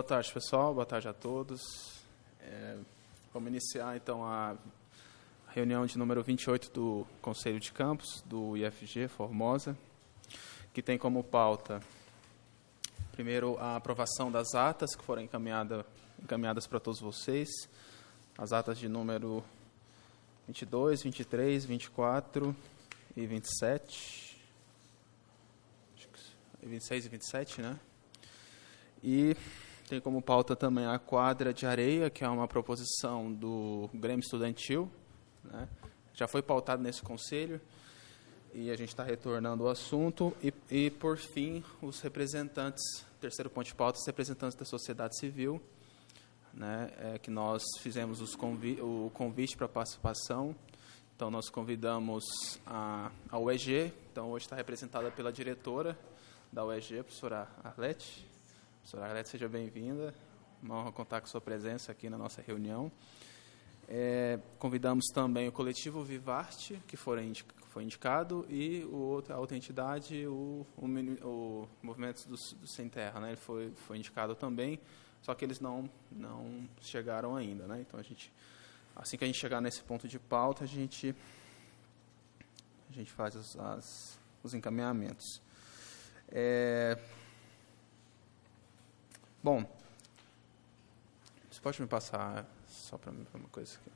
Boa tarde, pessoal. Boa tarde a todos. Vamos iniciar, então, a reunião de número 28 do Conselho de Campus, do IFG Formosa, que tem como pauta, primeiro, a aprovação das atas que foram encaminhadas para todos vocês, as atas de número 22, 23, 24 e 27, 26 e 27, né? E tem como pauta também a quadra de areia, que é uma proposição do Grêmio Estudantil, né? Já foi pautado nesse conselho e a gente está retornando o assunto. E, por fim, os representantes, terceiro ponto de pauta, os representantes da sociedade civil, né? Que nós fizemos o convite para participação. Então, nós convidamos a UEG, então hoje está representada pela diretora da UEG, a professora Arlete. Professora Arlete, seja bem-vinda. Uma honra contar com sua presença aqui na nossa reunião. Convidamos também o coletivo Vivarte, que foi indicado, e a outra entidade, o Movimento do Sem Terra, né? Ele foi indicado também, só que eles não chegaram ainda, né? Então, assim que a gente chegar nesse ponto de pauta, a gente faz os encaminhamentos. Bom, você pode me passar só para mim uma coisa aqui?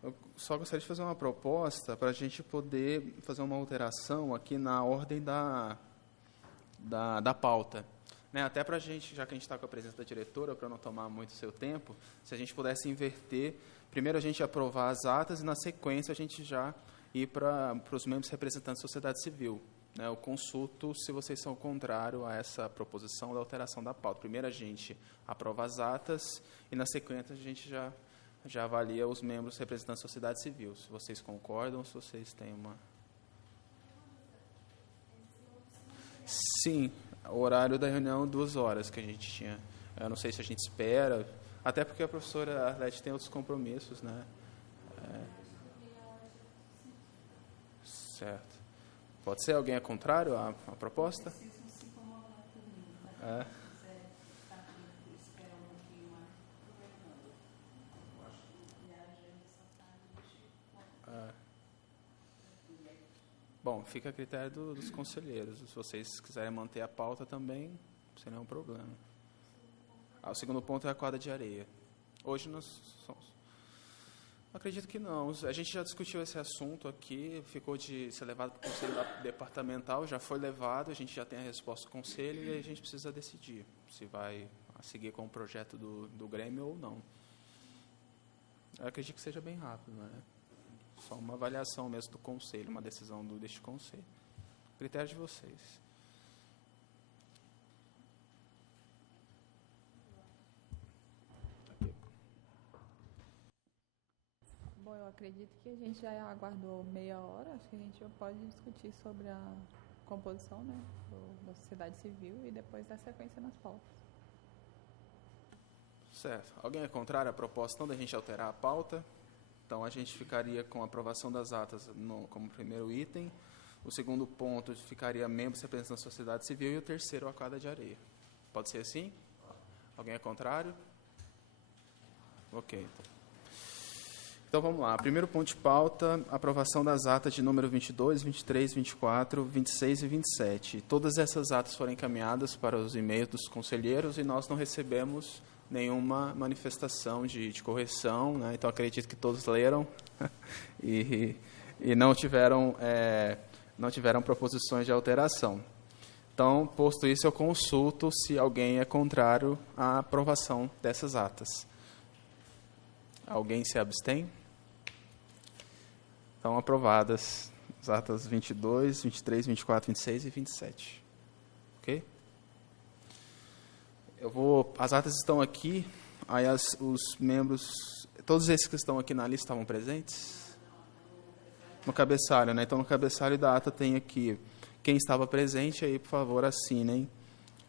Eu só gostaria de fazer uma proposta para a gente poder fazer uma alteração aqui na ordem da pauta. Né? Até para a gente, já que a gente está com a presença da diretora, para não tomar muito seu tempo, se a gente pudesse inverter, primeiro a gente aprovar as atas e, na sequência, a gente já ir para os membros representantes da sociedade civil. Eu consulto se vocês são contrários a essa proposição da alteração da pauta. Primeiro a gente aprova as atas e, na sequência, a gente já avalia os membros representantes da sociedade civil. Se vocês concordam, se vocês têm uma... Sim, o horário da reunião, 2 horas que a gente tinha. Eu não sei se a gente espera, até porque a professora Arlete tem outros compromissos, né? Certo. Pode ser? Alguém é contrário à proposta? Bom, fica a critério dos conselheiros. Se vocês quiserem manter a pauta também, sem nenhum problema. O segundo ponto é a quadra de areia. Hoje nós somos... Acredito que não. A gente já discutiu esse assunto aqui, ficou de ser levado para o conselho departamental, já foi levado, a gente já tem a resposta do conselho e a gente precisa decidir se vai seguir com o projeto do Grêmio ou não. Eu acredito que seja bem rápido, né? Só uma avaliação mesmo do conselho, uma decisão deste conselho. Critério de vocês. Bom, eu acredito que a gente já aguardou meia hora, acho que a gente pode discutir sobre a composição, né, da sociedade civil e depois dar sequência nas pautas. Certo. Alguém é contrário à proposta então da gente alterar a pauta? Então, a gente ficaria com a aprovação das atas como primeiro item, o segundo ponto ficaria membros representando a sociedade civil e o terceiro a quadra de areia. Pode ser assim? Alguém é contrário? Ok, então vamos lá. Primeiro ponto de pauta, aprovação das atas de número 22, 23, 24, 26 e 27. Todas essas atas foram encaminhadas para os e-mails dos conselheiros e nós não recebemos nenhuma manifestação de correção, né? Então acredito que todos leram e não tiveram proposições de alteração. Então, posto isso, eu consulto se alguém é contrário à aprovação dessas atas. Alguém se abstém? Então, aprovadas as atas 22, 23, 24, 26 e 27. Ok? As atas estão aqui, aí os membros, todos esses que estão aqui na lista estavam presentes? No cabeçalho, né? Então, no cabeçalho da ata tem aqui quem estava presente, aí, por favor, assinem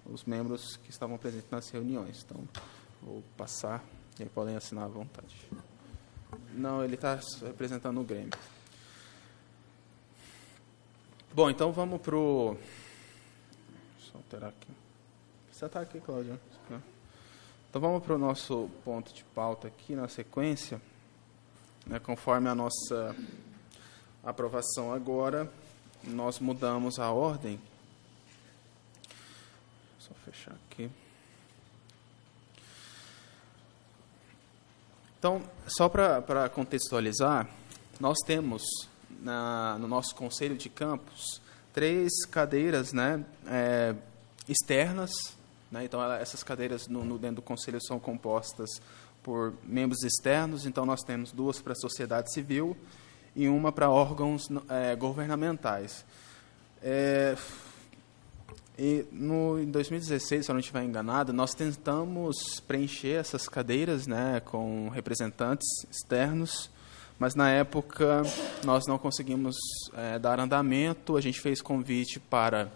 os membros que estavam presentes nas reuniões. Então, vou passar, e aí podem assinar à vontade. Não, ele está representando o Grêmio. Bom, então vamos para o... Deixa eu alterar aqui. Você está aqui, Cláudia. Então, vamos para o nosso ponto de pauta aqui, na sequência. Né, conforme a nossa aprovação agora, nós mudamos a ordem. Só fechar aqui. Então, só para contextualizar, nós temos no nosso Conselho de Campus 3 cadeiras, né, externas. Né, então, essas cadeiras dentro do Conselho são compostas por membros externos. Então, nós temos 2 para a sociedade civil e 1 para órgãos governamentais. Em 2016, se eu não estiver enganado, nós tentamos preencher essas cadeiras, né, com representantes externos, mas, na época, nós não conseguimos dar andamento. A gente fez convite para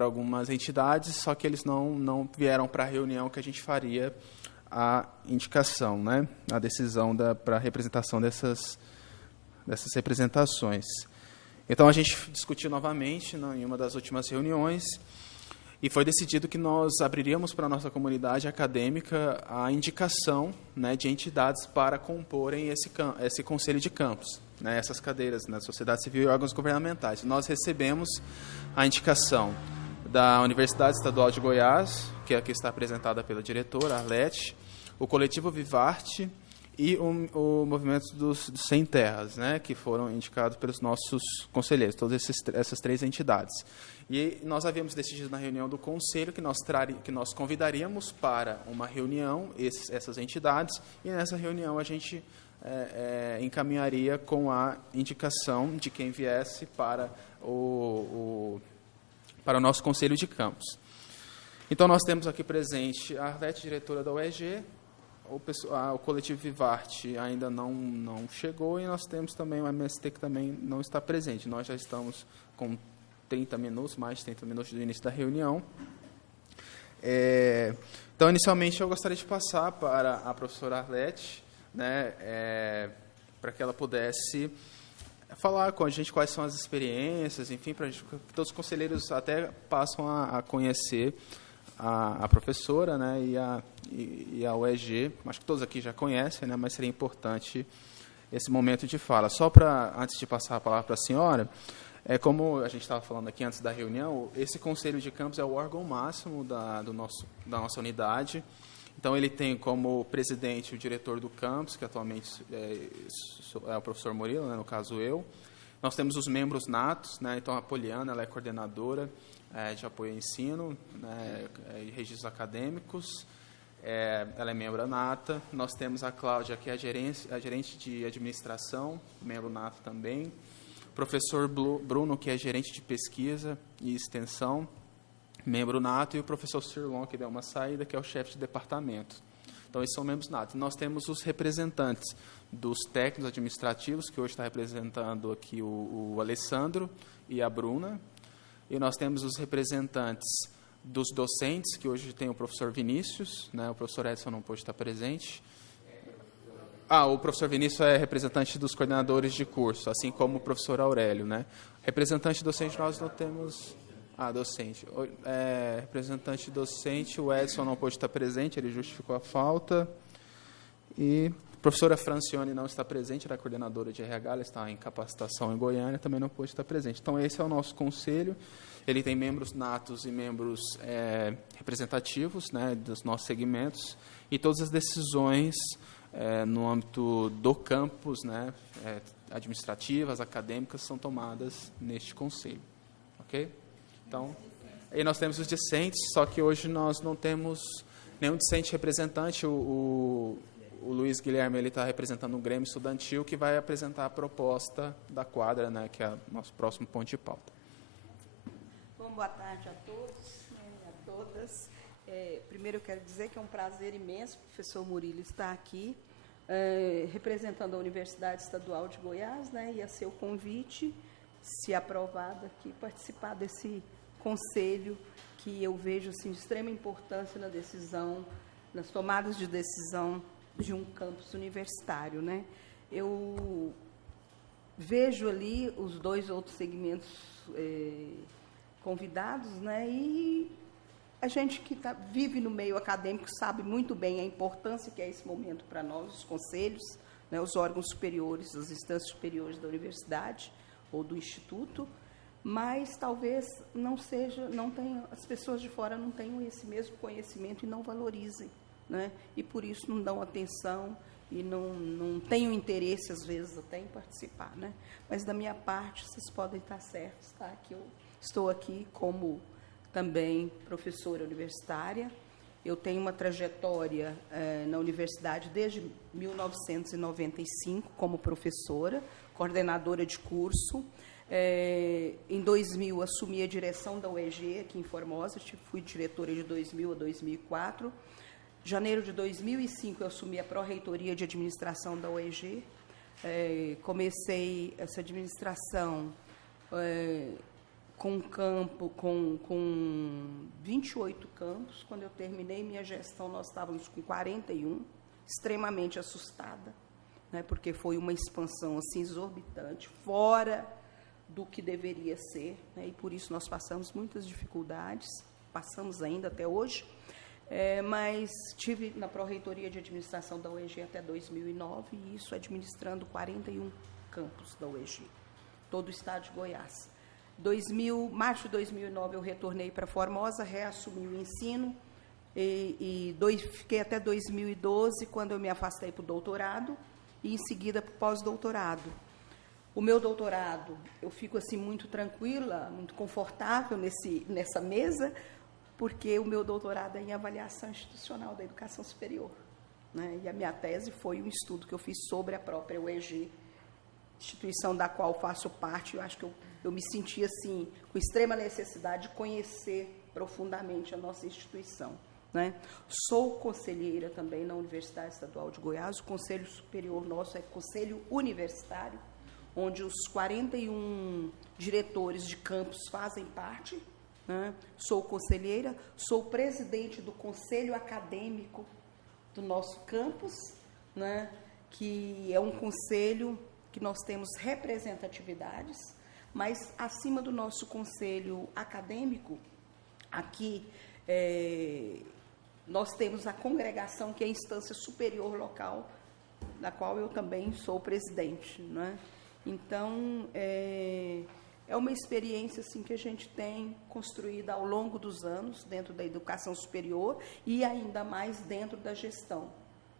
algumas entidades, só que eles não vieram para a reunião que a gente faria a indicação, né, a decisão para a representação dessas representações. Então, a gente discutiu novamente em uma das últimas reuniões e foi decidido que nós abriríamos para a nossa comunidade acadêmica a indicação, né, de entidades para comporem esse conselho de campus, né, essas cadeiras na sociedade civil e órgãos governamentais. Nós recebemos a indicação da Universidade Estadual de Goiás, que aqui está apresentada pela diretora, Arlete, o Coletivo Vivarte e o Movimento dos Sem Terras, né, que foram indicados pelos nossos conselheiros, todas essas 3 entidades. E nós havíamos decidido na reunião do Conselho que nós convidaríamos para uma reunião essas entidades, e nessa reunião a gente encaminharia com a indicação de quem viesse para o nosso Conselho de Campus. Então, nós temos aqui presente a Arlete, diretora da UEG, o Coletivo Vivarte ainda não chegou, e nós temos também o MST, que também não está presente. Nós já estamos com 30 minutos, mais de 30 minutos do início da reunião. Então, inicialmente, eu gostaria de passar para a professora Arlete, né, para que ela pudesse falar com a gente quais são as experiências, enfim, para que todos os conselheiros até passam a conhecer a professora, né, e a UEG. Acho que todos aqui já conhecem, né, mas seria importante esse momento de fala. Só antes de passar a palavra para a senhora, como a gente estava falando aqui antes da reunião, esse Conselho de Campus é o órgão máximo da nossa unidade. Então, ele tem como presidente o diretor do campus, que atualmente é o professor Murilo, né, no caso eu. Nós temos os membros natos, né, então a Poliana, ela é coordenadora de apoio ao ensino, né, e registros acadêmicos, ela é membro nata. Nós temos a Cláudia, que é a gerente de administração, membro nato também. O professor Bruno, que é gerente de pesquisa e extensão, membro nato, e o professor Cirlon, que deu uma saída, que é o chefe de departamento. Então, esses são membros natos. Nós temos os representantes dos técnicos administrativos, que hoje está representando aqui o Alessandro e a Bruna, e nós temos os representantes dos docentes, que hoje tem o professor Vinícius, né, o professor Edson não pôde estar presente. O professor Vinícius é representante dos coordenadores de curso, assim como o professor Aurélio, né. Representante docente nós não temos... docente. Representante docente, o Edson não pôde estar presente, ele justificou a falta. E a professora Francione não está presente, ela é coordenadora de RH, ela está em capacitação em Goiânia, também não pôde estar presente. Então, esse é o nosso conselho. Ele tem membros natos e membros representativos, né, dos nossos segmentos, e todas as decisões no âmbito do campus, né, administrativas, acadêmicas, são tomadas neste conselho. Ok? Então, aí nós temos os discentes, só que hoje nós não temos nenhum discente representante. O Luiz Guilherme está representando um Grêmio Estudantil, que vai apresentar a proposta da quadra, né, que é o nosso próximo ponto de pauta. Bom, boa tarde a todos, né, a todas. Primeiro eu quero dizer que é um prazer imenso o professor Murilo estar aqui, representando a Universidade Estadual de Goiás, né, e a seu convite, se aprovado aqui, participar desse conselho que eu vejo assim, de extrema importância na decisão, nas tomadas de decisão de um campus universitário, né? Eu vejo ali os 2 outros segmentos convidados, né? E a gente que vive no meio acadêmico sabe muito bem a importância que é esse momento para nós, os conselhos, né, os órgãos superiores, as instâncias superiores da universidade ou do instituto, mas talvez as pessoas de fora não tenham esse mesmo conhecimento e não valorizem, né? E por isso não dão atenção e não tenham interesse, às vezes, até em participar, né? Mas, da minha parte, vocês podem estar certos, tá? Que eu estou aqui como também professora universitária. Eu tenho uma trajetória na universidade desde 1995 como professora, coordenadora de curso. Em 2000, assumi a direção da UEG aqui em Formosa, fui diretora de 2000 a 2004. Em janeiro de 2005, eu assumi a pró-reitoria de administração da UEG. Comecei essa administração com 28 campos. Quando eu terminei minha gestão, nós estávamos com 41, extremamente assustada, né, porque foi uma expansão assim, exorbitante, fora do que deveria ser, né, e por isso nós passamos muitas dificuldades, passamos ainda até hoje, mas estive na pró-reitoria de administração da UEG até 2009, e isso administrando 41 campos da UEG, todo o estado de Goiás. Março de 2009, eu retornei para Formosa, reassumi o ensino, fiquei até 2012, quando eu me afastei para o doutorado, e em seguida para o pós-doutorado. O meu doutorado, eu fico assim muito tranquila, muito confortável nessa mesa, porque o meu doutorado é em avaliação institucional da educação superior, né? E a minha tese foi um estudo que eu fiz sobre a própria UEG, instituição da qual faço parte. Eu acho que eu me senti assim, com extrema necessidade de conhecer profundamente a nossa instituição, né? Sou conselheira também na Universidade Estadual de Goiás. O conselho superior nosso é conselho universitário, onde os 41 diretores de campus fazem parte, né? Sou conselheira, sou presidente do conselho acadêmico do nosso campus, né? Que é um conselho que nós temos representatividades, mas acima do nosso conselho acadêmico, aqui nós temos a congregação, que é a instância superior local, da qual eu também sou presidente, né? Então, é uma experiência assim, que a gente tem construída ao longo dos anos, dentro da educação superior, e ainda mais dentro da gestão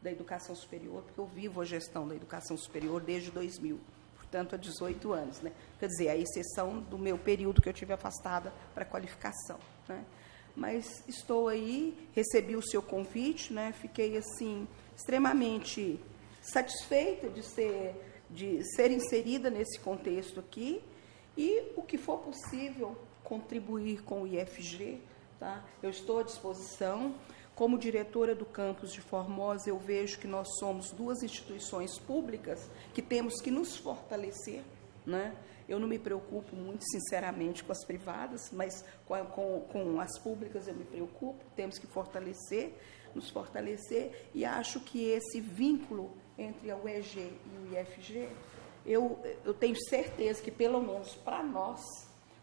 da educação superior, porque eu vivo a gestão da educação superior desde 2000, portanto, há 18 anos, né? Quer dizer, a exceção do meu período que eu tive afastada para qualificação, né? Mas estou aí, recebi o seu convite, né? Fiquei assim extremamente satisfeita de ser inserida nesse contexto aqui, e o que for possível contribuir com o IFG, tá? Eu estou à disposição. Como diretora do campus de Formosa, eu vejo que nós somos duas instituições públicas que temos que nos fortalecer, né? Eu não me preocupo muito, sinceramente, com as privadas, mas com as públicas eu me preocupo. Temos que nos fortalecer, e acho que esse vínculo entre a UEG e o IFG, eu tenho certeza que, pelo menos para nós,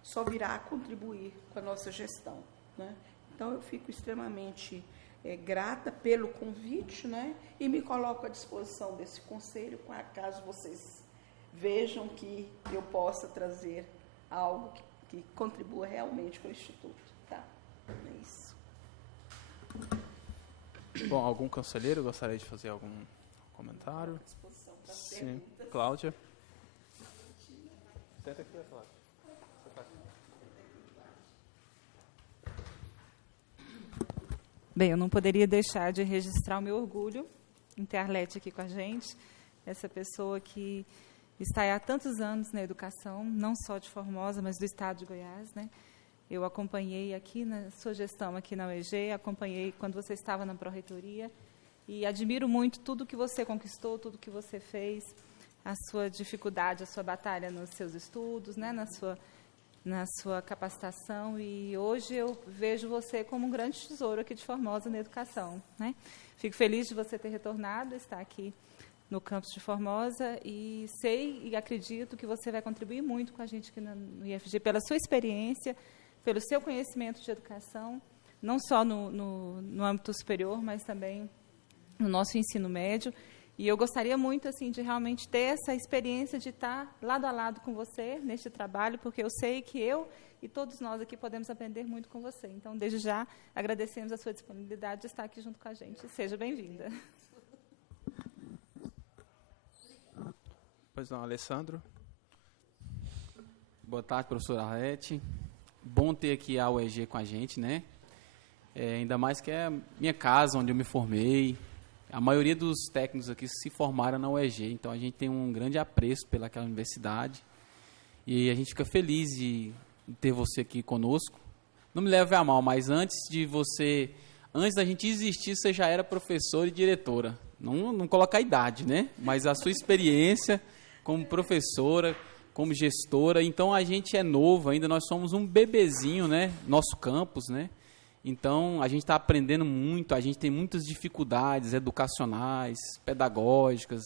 só virá a contribuir com a nossa gestão, né? Então, eu fico extremamente grata pelo convite, né? E me coloco à disposição desse conselho, caso vocês vejam que eu possa trazer algo que contribua realmente com o Instituto. Tá? É isso. Bom, algum conselheiro gostaria de fazer algum comentário? À disposição para Sim. perguntas. Cláudia? Senta aqui, Cláudia. Bem, eu não poderia deixar de registrar o meu orgulho em ter a Arlete aqui com a gente, essa pessoa que está há tantos anos na educação, não só de Formosa, mas do estado de Goiás, né? Eu acompanhei aqui na sua gestão aqui na UEG, acompanhei quando você estava na pró-reitoria, e admiro muito tudo que você conquistou, tudo que você fez, a sua dificuldade, a sua batalha nos seus estudos, né? na sua capacitação, e hoje eu vejo você como um grande tesouro aqui de Formosa na educação, né? Fico feliz de você ter retornado, estar aqui no campus de Formosa, e sei e acredito que você vai contribuir muito com a gente aqui no IFG, pela sua experiência, pelo seu conhecimento de educação, não só no âmbito superior, mas também no nosso ensino médio. E eu gostaria muito assim de realmente ter essa experiência de estar lado a lado com você neste trabalho, porque eu sei que eu e todos nós aqui podemos aprender muito com você. Então, desde já, agradecemos a sua disponibilidade de estar aqui junto com a gente. Seja bem-vinda. Pois não, Alessandro. Boa tarde, professora Arlete. Bom ter aqui a UEG com a gente, né? Ainda mais que é a minha casa, onde eu me formei. A maioria dos técnicos aqui se formaram na UEG, então a gente tem um grande apreço pelaquela universidade. E a gente fica feliz de ter você aqui conosco. Não me leve a mal, mas antes da gente existir, você já era professora e diretora. Não coloca a idade, né? Mas a sua experiência como professora, como gestora. Então, a gente é novo ainda, nós somos um bebezinho, né? Nosso campus, né? Então, a gente está aprendendo muito, a gente tem muitas dificuldades educacionais, pedagógicas,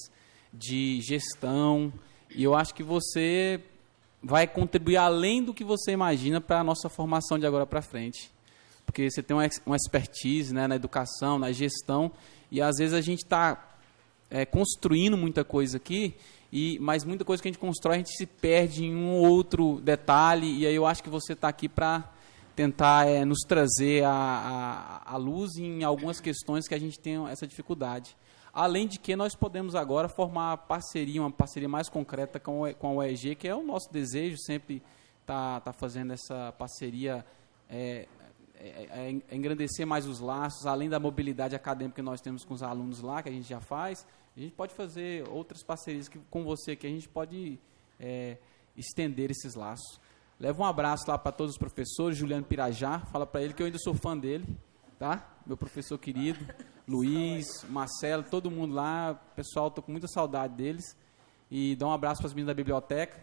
de gestão. E eu acho que você vai contribuir além do que você imagina para a nossa formação de agora para frente. Porque você tem uma expertise, né, na educação, na gestão, e às vezes a gente está construindo muita coisa aqui, mas muita coisa que a gente constrói, a gente se perde em um ou outro detalhe, e aí eu acho que você está aqui para tentar nos trazer a luz em algumas questões que a gente tem essa dificuldade. Além de que nós podemos agora formar uma parceria mais concreta com a UEG, que é o nosso desejo, sempre tá fazendo essa parceria, engrandecer mais os laços, além da mobilidade acadêmica que nós temos com os alunos lá, que a gente já faz, a gente pode fazer outras parcerias com você, que a gente pode estender esses laços. Leva um abraço lá para todos os professores, Juliano Pirajá, fala para ele que eu ainda sou fã dele, tá? Meu professor querido, Luiz, Marcelo, todo mundo lá, pessoal, estou com muita saudade deles. E dá um abraço para as meninas da biblioteca,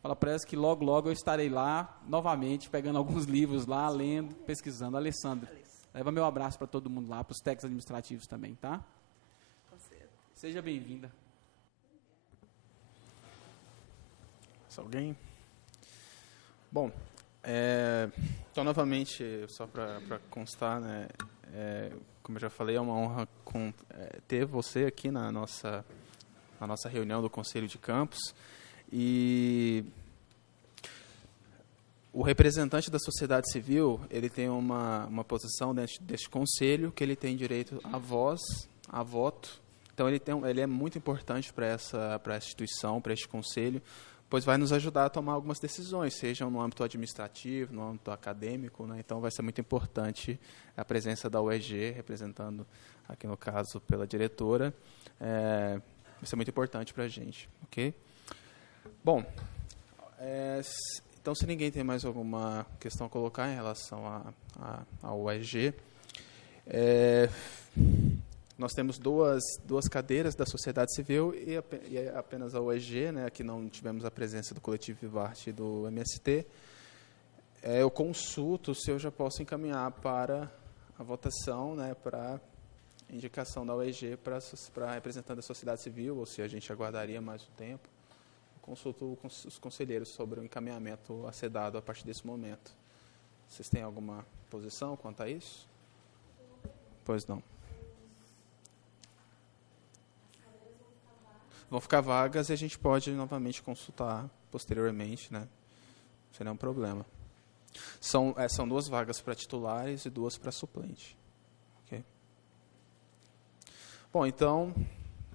fala para elas que logo, logo eu estarei lá, novamente, pegando alguns livros lá, lendo, pesquisando. Alessandra, leva meu abraço para todo mundo lá, para os técnicos administrativos também, tá? Seja bem-vinda. Alguém? Bom, então, novamente, só para constar, né, como eu já falei, é uma honra ter você aqui na nossa reunião do Conselho de Campus. E o representante da sociedade civil, ele tem uma posição dentro deste conselho, que ele tem direito à voz, a voto. Então, ele é muito importante para essa instituição, para este conselho, pois vai nos ajudar a tomar algumas decisões, sejam no âmbito administrativo, no âmbito acadêmico, né? Então, vai ser muito importante a presença da UEG, representando, aqui no caso, pela diretora. Vai ser muito importante para a gente, ok? Bom, então, se ninguém tem mais alguma questão a colocar em relação à UEG, nós temos duas cadeiras da sociedade civil e apenas a UEG, né, aqui não tivemos a presença do Coletivo Vivarte e do MST. Eu consulto se eu já posso encaminhar para a votação, né, para indicação da UEG para representante da sociedade civil, ou se a gente aguardaria mais um tempo. Consulto os conselheiros sobre o encaminhamento a ser dado a partir desse momento. Vocês têm alguma posição quanto a isso? Pois não. Vão ficar vagas e a gente pode novamente consultar posteriormente, né? Não seria um problema. São 2 vagas para titulares e 2 para suplente. Okay? Bom, então,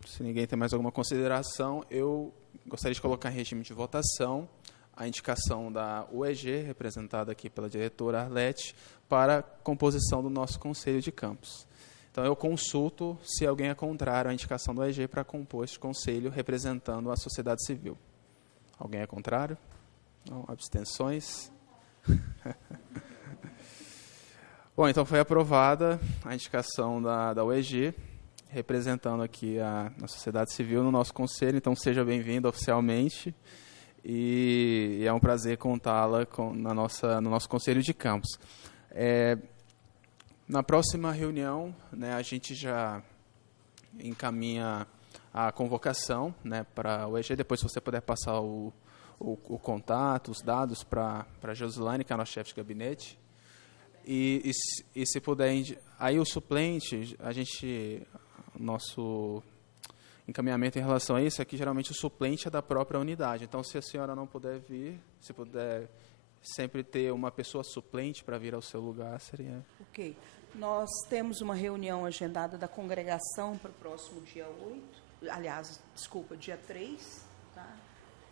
se ninguém tem mais alguma consideração, eu gostaria de colocar em regime de votação a indicação da UEG, representada aqui pela diretora Arlete, para a composição do nosso Conselho de Campus. Então, eu consulto se alguém é contrário à indicação do UEG para compor este conselho representando a sociedade civil. Alguém é contrário? Não? Abstenções? Bom, então foi aprovada a indicação da UEG, representando aqui a sociedade civil no nosso conselho. Então, seja bem-vindo oficialmente. E é um prazer contá-la no nosso Conselho de Campus. Na próxima reunião, né, a gente já encaminha a convocação, né, para o UEG. Depois, se você puder passar o o contato, os dados para a Josilane, que é a nossa chefe de gabinete. E se puder... Aí o suplente, nosso encaminhamento em relação a isso é que geralmente o suplente é da própria unidade. Então, se a senhora não puder vir, se puder sempre ter uma pessoa suplente para vir ao seu lugar, seria... Ok. Nós temos uma reunião agendada da congregação para o próximo dia 8, aliás, desculpa, dia 3, tá?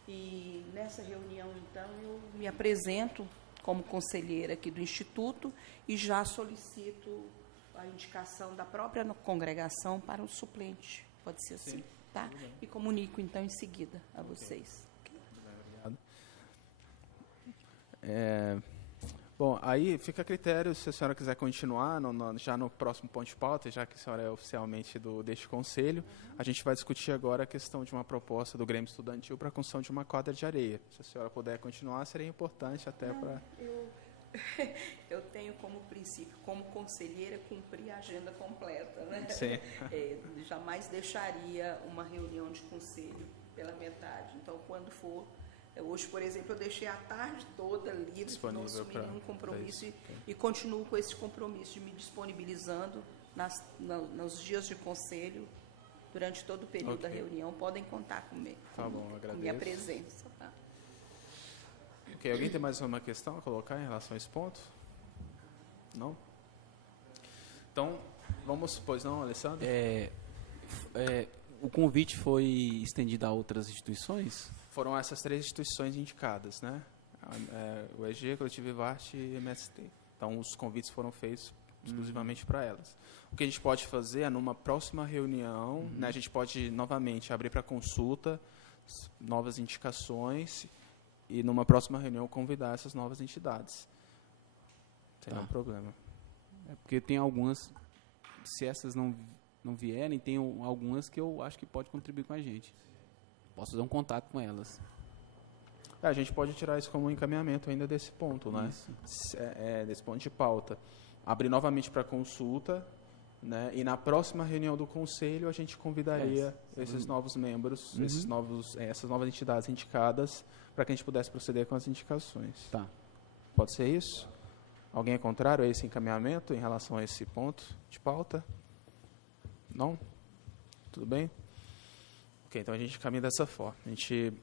E nessa reunião, então, eu me apresento como conselheira aqui do Instituto e já solicito a indicação da própria congregação para o suplente. Pode ser assim, tá? E comunico, então, em seguida a vocês. Okay. Obrigado. Bom, aí fica a critério, se a senhora quiser continuar, já no próximo ponto de pauta, já que a senhora é oficialmente deste conselho, a gente vai discutir agora a questão de uma proposta do Grêmio Estudantil para a construção de uma quadra de areia. Se a senhora puder continuar, seria importante até para... Eu tenho como princípio, como conselheira, cumprir a agenda completa, né? Sim. Jamais deixaria uma reunião de conselho pela metade. Então, quando for... Hoje, por exemplo, eu deixei a tarde toda livre, não assumi nenhum compromisso e continuo com esse compromisso de me disponibilizando nos dias de conselho, durante todo o período da reunião. Podem contar comigo, tá bom, com minha presença. Tá? Ok, alguém tem mais uma questão a colocar em relação a esse ponto? Não? Então, vamos, pois não, Alessandro? O convite foi estendido a outras instituições? Foram essas 3 instituições indicadas, né? O EG, Coletivo Vivarte e MST. Então, os convites foram feitos exclusivamente para elas. O que a gente pode fazer é, numa próxima reunião, né, a gente pode, novamente, abrir para consulta, novas indicações, e, numa próxima reunião, convidar essas novas entidades. Sem nenhum problema. Porque tem algumas, se essas não vierem, tem algumas que eu acho que pode contribuir com a gente. Posso fazer um contato com elas. A gente pode tirar isso como um encaminhamento ainda desse ponto, né? Desse ponto de pauta. Abrir novamente para consulta, né? E na próxima reunião do conselho a gente convidaria esses novos membros, essas novas entidades indicadas, para que a gente pudesse proceder com as indicações. Tá. Pode ser isso? Alguém é contrário a esse encaminhamento em relação a esse ponto de pauta? Não? Tudo bem? Ok, então a gente caminha dessa forma. A gente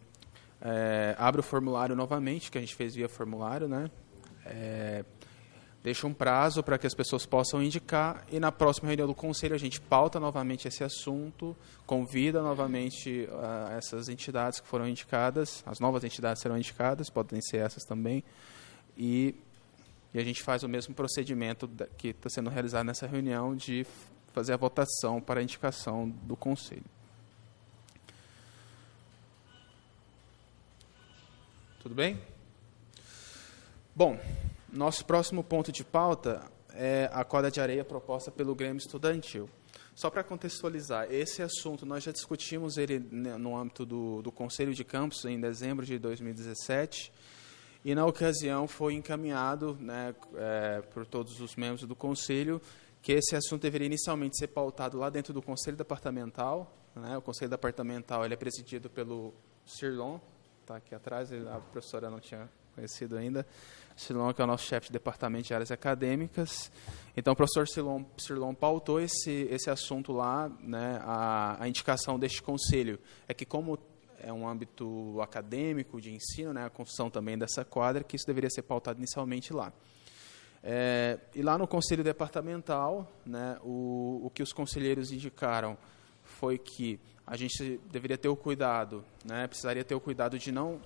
abre o formulário novamente, que a gente fez via formulário, né? Deixa um prazo para que as pessoas possam indicar e na próxima reunião do conselho a gente pauta novamente esse assunto, convida novamente essas entidades que foram indicadas, as novas entidades serão indicadas, podem ser essas também, e a gente faz o mesmo procedimento que está sendo realizado nessa reunião de fazer a votação para a indicação do conselho. Tudo bem? Bom, nosso próximo ponto de pauta é a quadra de areia proposta pelo Grêmio Estudantil. Só para contextualizar, esse assunto nós já discutimos ele no âmbito do Conselho de Campus em dezembro de 2017 e na ocasião foi encaminhado, né, por todos os membros do Conselho que esse assunto deveria inicialmente ser pautado lá dentro do Conselho Departamental. Né? O Conselho Departamental ele é presidido pelo Cirlon, está aqui atrás, a professora não tinha conhecido ainda. Cirlon, que é o nosso chefe de departamento de áreas acadêmicas. Então, o professor Cirlon pautou esse assunto lá, né, a indicação deste conselho. É que, como é um âmbito acadêmico, de ensino, né, a construção também dessa quadra, que isso deveria ser pautado inicialmente lá. E lá no conselho departamental, né, o que os conselheiros indicaram foi que a gente deveria ter o cuidado, né, precisaria ter o cuidado de não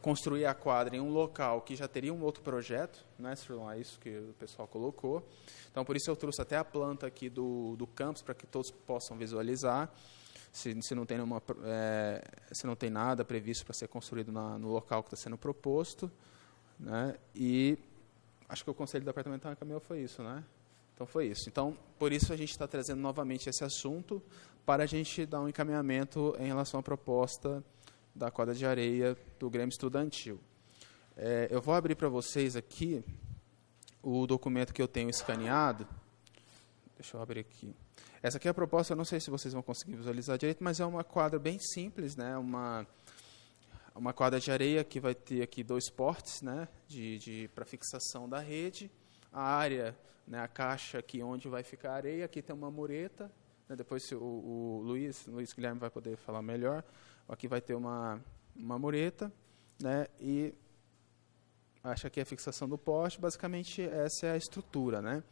construir a quadra em um local que já teria um outro projeto, né, é isso que o pessoal colocou. Então, por isso eu trouxe até a planta aqui do campus, para que todos possam visualizar, se não tem nada previsto para ser construído no local que está sendo proposto. Né, e acho que o Conselho Departamental encaminhou foi isso, né? Então, foi isso. Então, por isso a gente está trazendo novamente esse assunto, para a gente dar um encaminhamento em relação à proposta da quadra de areia do Grêmio Estudantil. Eu vou abrir para vocês aqui o documento que eu tenho escaneado. Deixa eu abrir aqui. Essa aqui é a proposta, eu não sei se vocês vão conseguir visualizar direito, mas é uma quadra bem simples, né? uma quadra de areia que vai ter aqui 2 portes, né, para fixação da rede. A área, né, a caixa aqui onde vai ficar a areia, aqui tem uma mureta, né, depois o Luiz Guilherme vai poder falar melhor. Aqui vai ter uma mureta, né, e acho que aqui é a fixação do poste. Basicamente essa é a estrutura, né.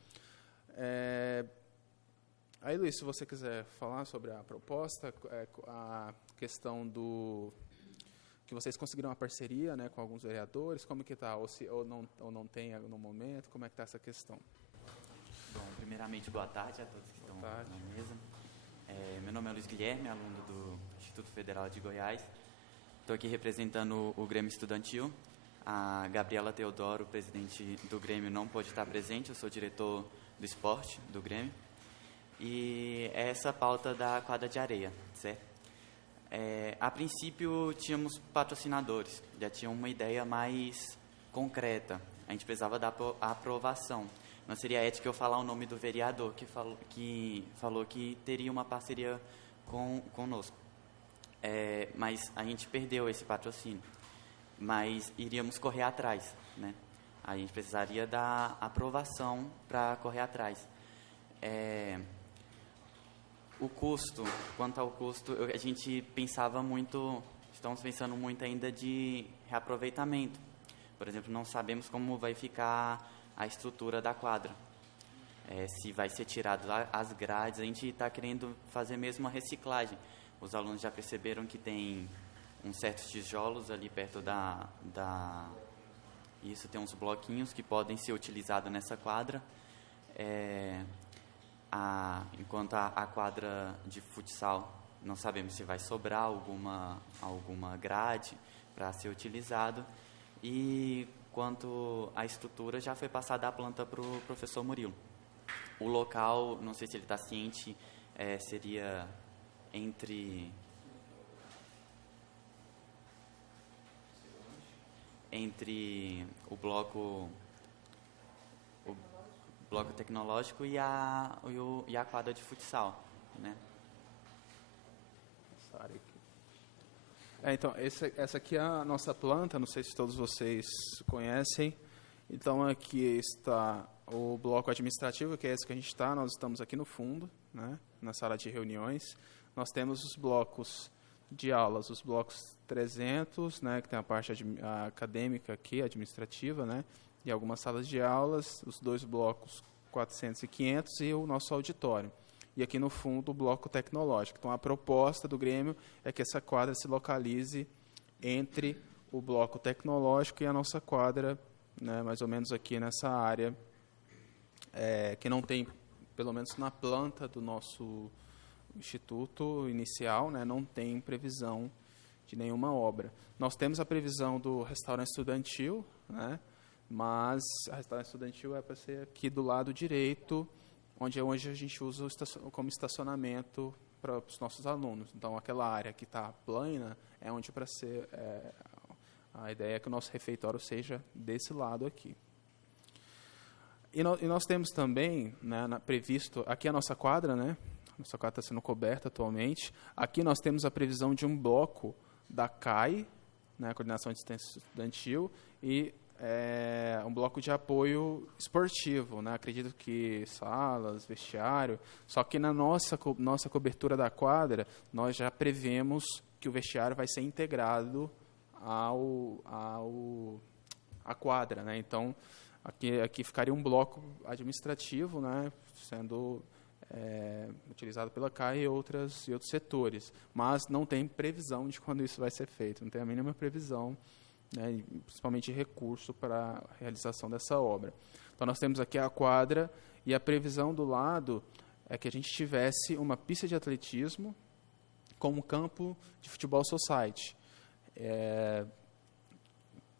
Aí, Luiz, se você quiser falar sobre a proposta, a questão do que vocês conseguiram uma parceria, né, com alguns vereadores, como que está, ou não tem no momento, como é que está essa questão? Bom, primeiramente, boa tarde a todos que estão na mesa. Meu nome é Luiz Guilherme, aluno do Instituto Federal de Goiás. Estou aqui representando o Grêmio Estudantil. A Gabriela Teodoro, presidente do Grêmio, não pôde estar presente, eu sou diretor do esporte do Grêmio. E é essa a pauta da quadra de areia, certo? A princípio, tínhamos patrocinadores, já tinha uma ideia mais concreta. A gente precisava da aprovação. Não seria ético eu falar o nome do vereador que falou que teria uma parceria conosco. Mas a gente perdeu esse patrocínio. Mas iríamos correr atrás, né? A gente precisaria da aprovação para correr atrás. O custo, quanto ao custo, a gente pensava muito, estamos pensando muito ainda de reaproveitamento. Por exemplo, não sabemos como vai ficar a estrutura da quadra. Se vai ser tirado as grades, a gente está querendo fazer mesmo uma reciclagem. Os alunos já perceberam que tem uns certos tijolos ali perto Isso, tem uns bloquinhos que podem ser utilizados nessa quadra. Enquanto a quadra de futsal, não sabemos se vai sobrar alguma grade para ser utilizado. E quanto à estrutura, já foi passada a planta para o professor Murilo. O local, não sei se ele está ciente, seria entre o bloco tecnológico e a quadra de futsal, né? Então, essa aqui é a nossa planta, não sei se todos vocês conhecem. Então, aqui está o bloco administrativo, que é esse que a gente está. Nós estamos aqui no fundo, né, na sala de reuniões. Nós temos os blocos de aulas, os blocos 300, né, que tem a parte acadêmica aqui, administrativa, né, e algumas salas de aulas, os 2 blocos 400 e 500 e o nosso auditório. E aqui no fundo o bloco tecnológico. Então a proposta do Grêmio é que essa quadra se localize entre o bloco tecnológico e a nossa quadra, né, mais ou menos aqui nessa área, que não tem, pelo menos na planta do nosso instituto inicial, né, não tem previsão de nenhuma obra. Nós temos a previsão do restaurante estudantil, né, mas a restaurante estudantil é para ser aqui do lado direito, onde a gente usa como estacionamento para os nossos alunos. Então, aquela área que está plana é onde para ser... a ideia é que o nosso refeitório seja desse lado aqui. E nós temos também, né, previsto... Aqui a nossa quadra, né? Nossa quadra está sendo coberta atualmente. Aqui nós temos a previsão de um bloco da CAI, né, Coordenação de Assistência Estudantil, e um bloco de apoio esportivo, né? Acredito que salas, vestiário, só que na nossa cobertura da quadra, nós já prevemos que o vestiário vai ser integrado à quadra, né? Então, aqui ficaria um bloco administrativo, né, sendo utilizado pela CAI e outros setores, mas não tem previsão de quando isso vai ser feito, não tem a mínima previsão, né, principalmente recurso para a realização dessa obra. Então, nós temos aqui a quadra e a previsão do lado é que a gente tivesse uma pista de atletismo com um campo de futebol society,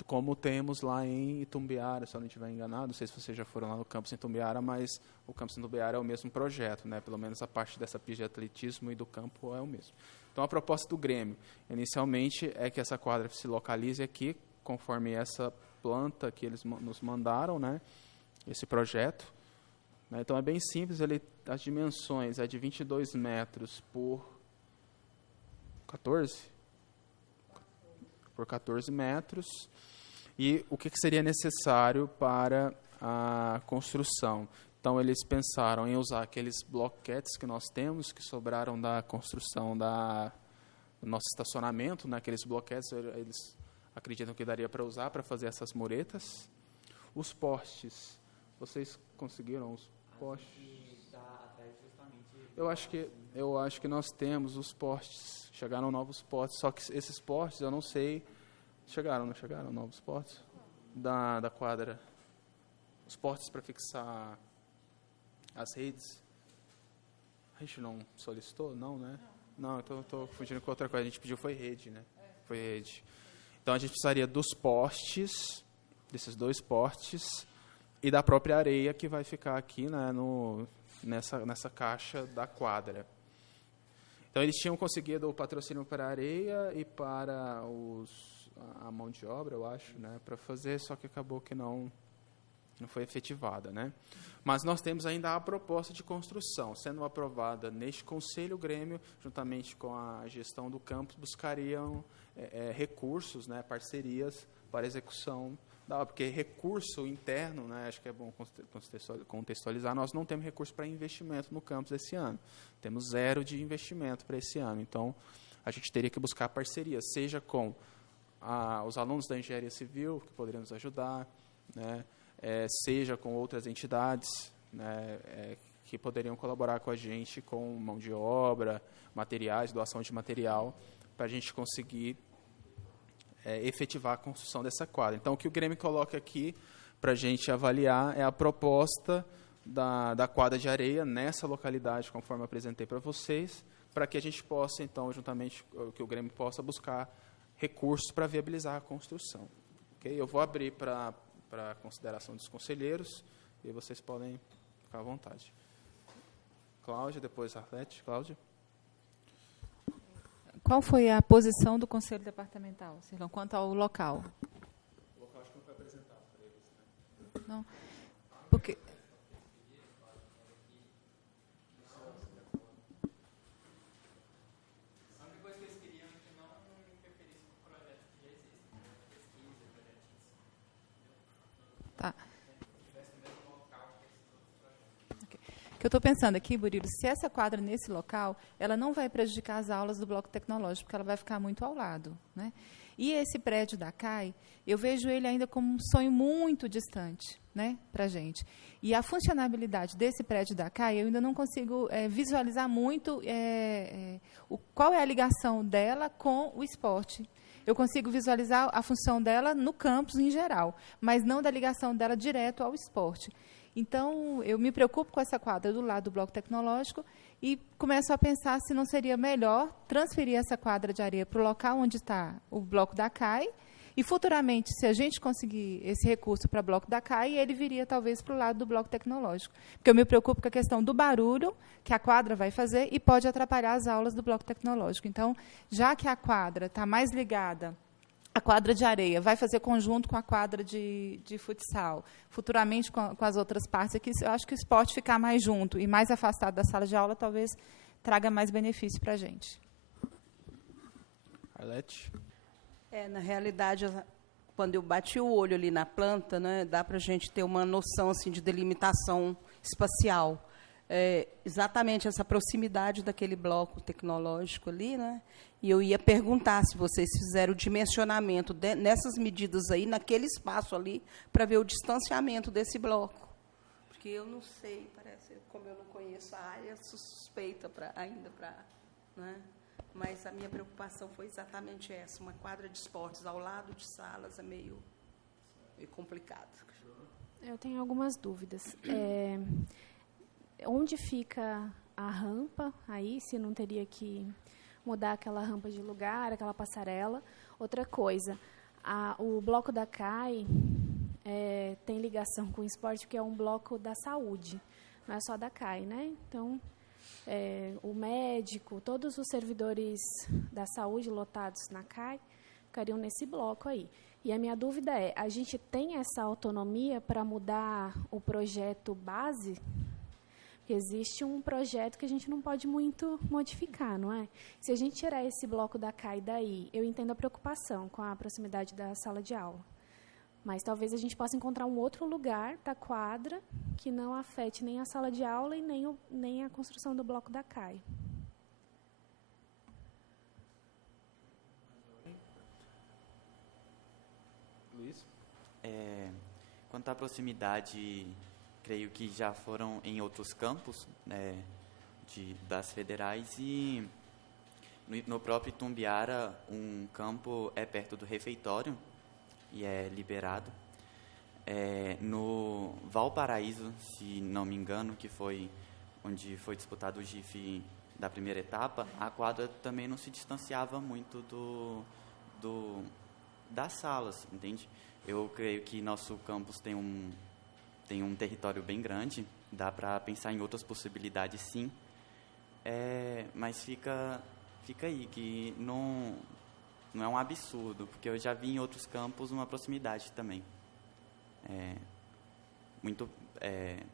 como temos lá em Itumbiara, se eu não estiver enganado, não sei se vocês já foram lá no campus em Itumbiara, mas o campus em Itumbiara é o mesmo projeto, né? Pelo menos a parte dessa pista de atletismo e do campo é o mesmo. Então, a proposta do Grêmio, inicialmente, é que essa quadra se localize aqui, conforme essa planta que eles nos mandaram, né? Esse projeto. Né? Então, é bem simples, as dimensões é de 22 metros por 14? por 14 metros. E o que seria necessário para a construção? Então, eles pensaram em usar aqueles bloquetes que nós temos, que sobraram da construção do nosso estacionamento, né? Aqueles bloquetes, eles acreditam que daria para usar para fazer essas muretas. Os postes, vocês conseguiram os postes? Eu acho que nós temos os postes, chegaram novos postes, só que esses postes, eu não sei, não chegaram novos postes da quadra? Os postes para fixar as redes, a gente não solicitou? Não, né? Não, eu estou confundindo com outra coisa, a gente pediu foi rede, né? Foi rede. Então, a gente precisaria dos postes, desses 2 postes, e da própria areia que vai ficar aqui, né, nessa caixa da quadra. Então, eles tinham conseguido o patrocínio para a areia e para a mão de obra, eu acho, né, para fazer, só que acabou que não foi efetivada, né? Mas nós temos ainda a proposta de construção. Sendo aprovada neste conselho, o Grêmio, juntamente com a gestão do campus, buscariam recursos, né, parcerias para execução porque recurso interno, né, acho que é bom contextualizar, nós não temos recurso para investimento no campus esse ano. Temos 0 de investimento para esse ano. Então, a gente teria que buscar parceria, seja com os alunos da engenharia civil, que poderiam nos ajudar, né, seja com outras entidades, né, que poderiam colaborar com a gente com mão de obra, materiais, doação de material, para a gente conseguir efetivar a construção dessa quadra. Então, o que o Grêmio coloca aqui para a gente avaliar é a proposta da quadra de areia nessa localidade, conforme eu apresentei para vocês, para que a gente possa, então, juntamente, que o Grêmio possa buscar recursos para viabilizar a construção. Okay? Eu vou abrir para a consideração dos conselheiros e vocês podem ficar à vontade. Cláudia, depois Arlete. Cláudia. Qual foi a posição do Conselho Departamental, Cirlão, quanto ao local? O local acho que não foi apresentado para eles, né? Não, porque... A única coisa que eles queriam é que não interferisse com projetos que já existem, né? Pesquisa, projetos. Tá. O que eu estou pensando aqui, Burilo, se essa quadra nesse local, ela não vai prejudicar as aulas do bloco tecnológico, porque ela vai ficar muito ao lado, né? E esse prédio da CAI, eu vejo ele ainda como um sonho muito distante, né, para a gente. E a funcionabilidade desse prédio da CAI, eu ainda não consigo visualizar muito qual é a ligação dela com o esporte. Eu consigo visualizar a função dela no campus em geral, mas não da ligação dela direto ao esporte. Então, eu me preocupo com essa quadra do lado do bloco tecnológico e começo a pensar se não seria melhor transferir essa quadra de areia para o local onde está o bloco da CAI e, futuramente, se a gente conseguir esse recurso para o bloco da CAI, ele viria, talvez, para o lado do bloco tecnológico. Porque eu me preocupo com a questão do barulho que a quadra vai fazer e pode atrapalhar as aulas do bloco tecnológico. Então, já que a quadra está mais ligada, a quadra de areia vai fazer conjunto com a quadra de futsal, futuramente com as outras partes aqui, eu acho que o esporte ficar mais junto e mais afastado da sala de aula talvez traga mais benefício para a gente. Arlete? Na realidade, quando eu bati o olho ali na planta, né, dá para a gente ter uma noção assim, de delimitação espacial. Exatamente essa proximidade daquele bloco tecnológico ali, né? E eu ia perguntar se vocês fizeram o dimensionamento nessas medidas aí, naquele espaço ali, para ver o distanciamento desse bloco. Porque eu não sei, parece, como eu não conheço a área, suspeita ainda para... Né? Mas a minha preocupação foi exatamente essa, uma quadra de esportes ao lado de salas é meio complicado. Eu tenho algumas dúvidas. Onde fica a rampa aí, se não teria que mudar aquela rampa de lugar, aquela passarela? Outra coisa, o bloco da CAI tem ligação com o esporte, porque é um bloco da saúde, não é só da CAI, né? Então, o médico, todos os servidores da saúde lotados na CAI ficariam nesse bloco aí. E a minha dúvida é, a gente tem essa autonomia para mudar o projeto base? existe um projeto que a gente não pode muito modificar, não é? Se a gente tirar esse bloco da CAI daí, eu entendo a preocupação com a proximidade da sala de aula. Mas talvez a gente possa encontrar um outro lugar para a quadra que não afete nem a sala de aula e nem a construção do bloco da CAI. Luiz? Quanto à proximidade, creio que já foram em outros campos, né, das federais, e no próprio Itumbiara, um campo é perto do refeitório e é liberado. No Valparaíso, se não me engano, que foi onde foi disputado o GIF da primeira etapa, a quadra também não se distanciava muito das salas, entende? Eu creio que nosso campus tem um território bem grande, dá para pensar em outras possibilidades, sim, mas fica aí, que não é um absurdo, porque eu já vi em outros campos uma proximidade também.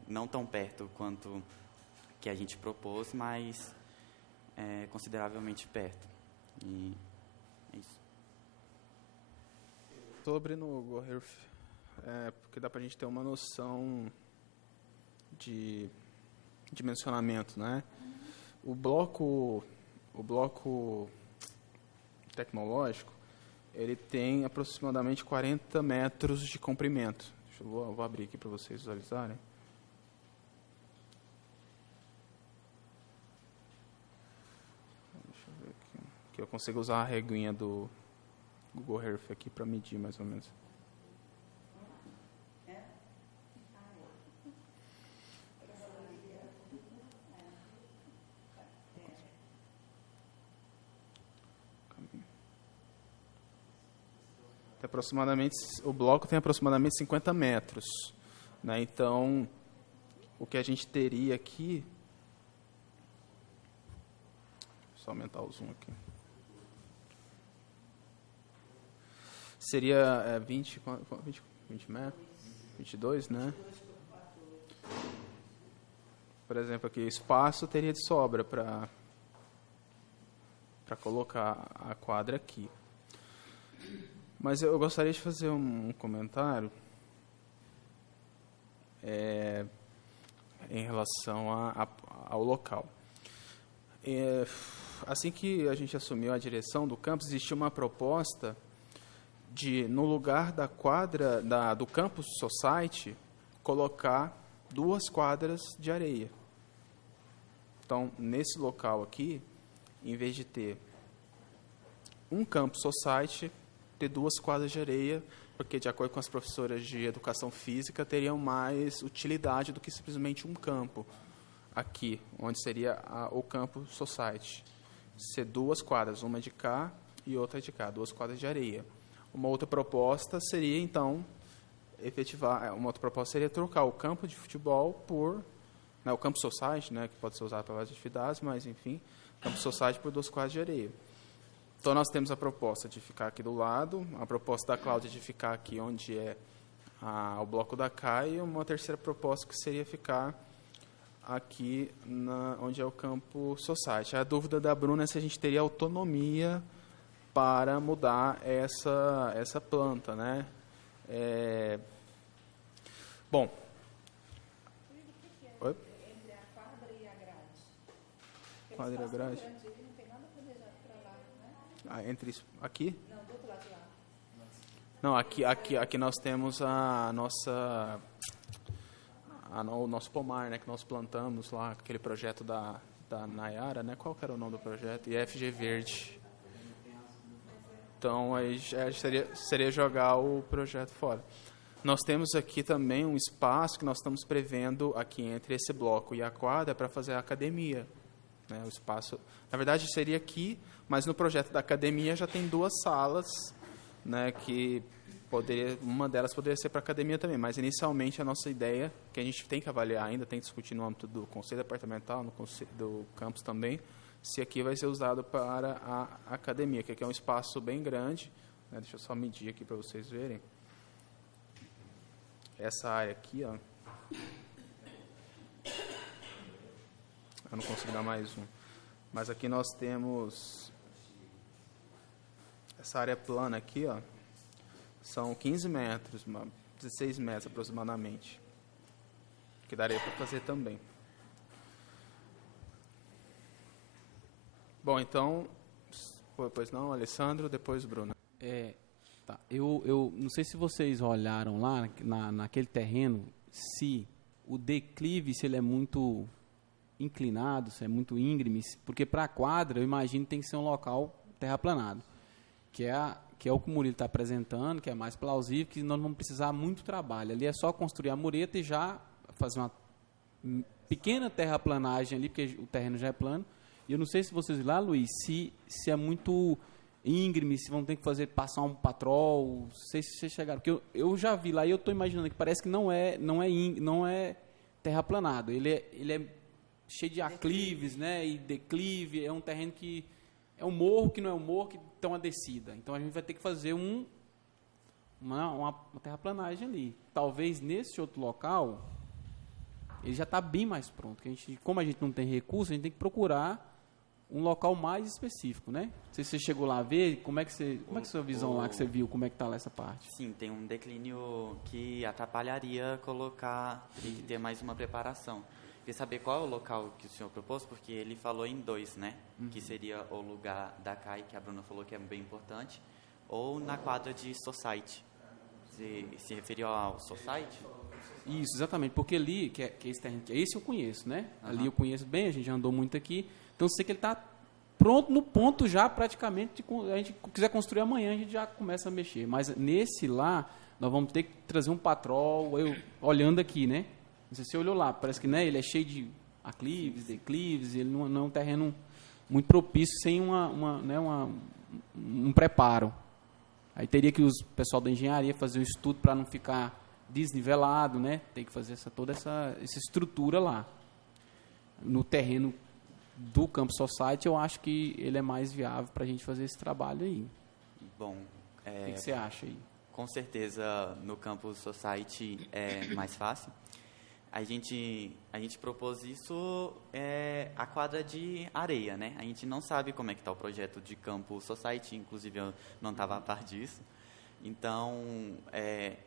Não tão perto quanto que a gente propôs, mas consideravelmente perto. E é isso. Sobre no GoHealth, porque dá para a gente ter uma noção de dimensionamento, né? O bloco tecnológico, ele tem aproximadamente 40 metros de comprimento. Eu vou abrir aqui para vocês visualizarem. Deixa eu ver aqui. Que eu consigo usar a reguinha do Google Earth aqui para medir mais ou menos. O bloco tem aproximadamente 50 metros, né? Então, o que a gente teria aqui... Só aumentar o zoom aqui. Seria 20 metros? 22, né? Por exemplo, aqui, espaço teria de sobra para colocar a quadra aqui. Mas eu gostaria de fazer um comentário em relação ao local. Assim que a gente assumiu a direção do campus, existia uma proposta de, no lugar da quadra do Campus Society, colocar 2 quadras de areia. Então, nesse local aqui, em vez de ter um Campus Society, ter 2 quadras de areia, porque, de acordo com as professoras de educação física, teriam mais utilidade do que simplesmente um campo aqui, onde seria o Campus Society. Ser 2 quadras, uma de cá e outra de cá, 2 quadras de areia. Uma outra proposta seria, então, trocar o campo de futebol por, né, o Campus Society, né, que pode ser usado para várias atividades, mas, enfim, Campus Society por 2 quadras de areia. Então, nós temos a proposta de ficar aqui do lado, a proposta da Cláudia de ficar aqui onde é o bloco da CAI, e uma terceira proposta que seria ficar aqui onde é o Campo Society. A dúvida da Bruna é se a gente teria autonomia para mudar essa planta, né? Bom. Oi? Entre a quadra e a grade. Quadra e a grade. Não tem nada planejado para lá, né? Entre aqui? Não, do outro lado de lá. Não, aqui nós temos o nosso pomar, né, que nós plantamos lá, aquele projeto da Nayara, né? Qual que era o nome do projeto? IFG Verde. Então, aí seria jogar o projeto fora. Nós temos aqui também um espaço que nós estamos prevendo aqui entre esse bloco e a quadra para fazer a academia. Né? O espaço, na verdade, seria aqui, mas no projeto da academia já tem 2 salas, né, que uma delas poderia ser para a academia também, mas inicialmente a nossa ideia, que a gente tem que avaliar ainda, tem que discutir no âmbito do Conselho Departamental, no Conselho do campus também, se aqui vai ser usado para a academia, que aqui é um espaço bem grande, né, deixa eu só medir aqui para vocês verem. Essa área aqui, ó, Eu não consigo dar mais um. Mas aqui nós temos essa área plana aqui, ó, são 15 metros, 16 metros aproximadamente, que daria para fazer também. Bom, então, pois não, Alessandro, depois Bruno. Tá. Eu não sei se vocês olharam lá naquele terreno, se o declive, se ele é muito inclinado, se é muito íngreme, porque para a quadra, eu imagino que tem que ser um local terraplanado, que é o que o Murilo está apresentando, que é mais plausível, que nós não vamos precisar muito trabalho. Ali é só construir a mureta e já fazer uma pequena terraplanagem ali, porque o terreno já é plano. E eu não sei se vocês lá, Luiz, se é muito íngreme, se vão ter que passar um patrol, não sei se vocês chegaram, porque eu já vi lá e eu estou imaginando que parece que não é terraplanado, ele é cheio de aclives, né, e declive, é um terreno que é um morro que não é um morro, que tem uma descida, então a gente vai ter que fazer uma terraplanagem ali. Talvez nesse outro local ele já está bem mais pronto, como a gente não tem recurso, a gente tem que procurar um local mais específico, né? Não sei se você chegou lá a ver, como é que a sua visão lá, que você viu, como é que está lá essa parte? Sim, tem um declínio que atrapalharia colocar e ter mais uma preparação. Queria saber qual é o local que o senhor propôs, porque ele falou em 2, né? Que seria o lugar da CAI, que a Bruna falou que é bem importante, ou na quadra de Society. Se referiu ao Society? Isso, exatamente, porque ali, que é esse terreno, esse eu conheço, né? Ali eu conheço bem, a gente já andou muito aqui. Então, eu sei que ele está pronto no ponto já, praticamente, a gente quiser construir amanhã, a gente já começa a mexer. Mas nesse lá, nós vamos ter que trazer um patrol, olhando aqui, né? Não sei se você olhou lá, parece que, né, ele é cheio de aclives, declives, ele não é um terreno muito propício, sem um preparo. Aí teria que o pessoal da engenharia fazer um estudo para não ficar desnivelado, né? Tem que fazer toda essa estrutura lá. No terreno do Campus Society, eu acho que ele é mais viável para a gente fazer esse trabalho aí. Bom, o que você acha aí? Com certeza, no Campus Society é mais fácil. A gente propôs isso, a quadra de areia, né? A gente não sabe como é que está o projeto de Campus Society, inclusive eu não estava a par disso. Então,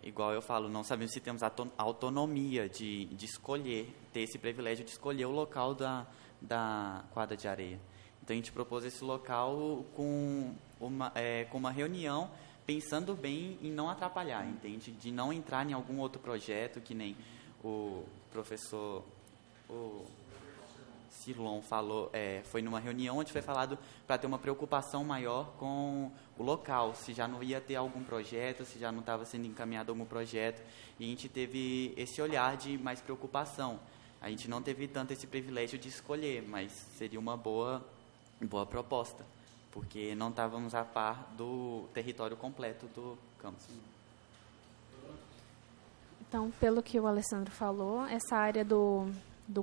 igual eu falo, não sabemos se temos a autonomia de escolher, ter esse privilégio de escolher o local da quadra de areia. Então, a gente propôs esse local com uma reunião, pensando bem em não atrapalhar, entende? De não entrar em algum outro projeto, que nem o professor Cirlon falou, foi numa reunião onde foi falado para ter uma preocupação maior com o local, se já não ia ter algum projeto, se já não estava sendo encaminhado algum projeto, e a gente teve esse olhar de mais preocupação. A gente não teve tanto esse privilégio de escolher, mas seria uma boa proposta, porque não estávamos a par do território completo do campus. Então, pelo que o Alessandro falou, essa área do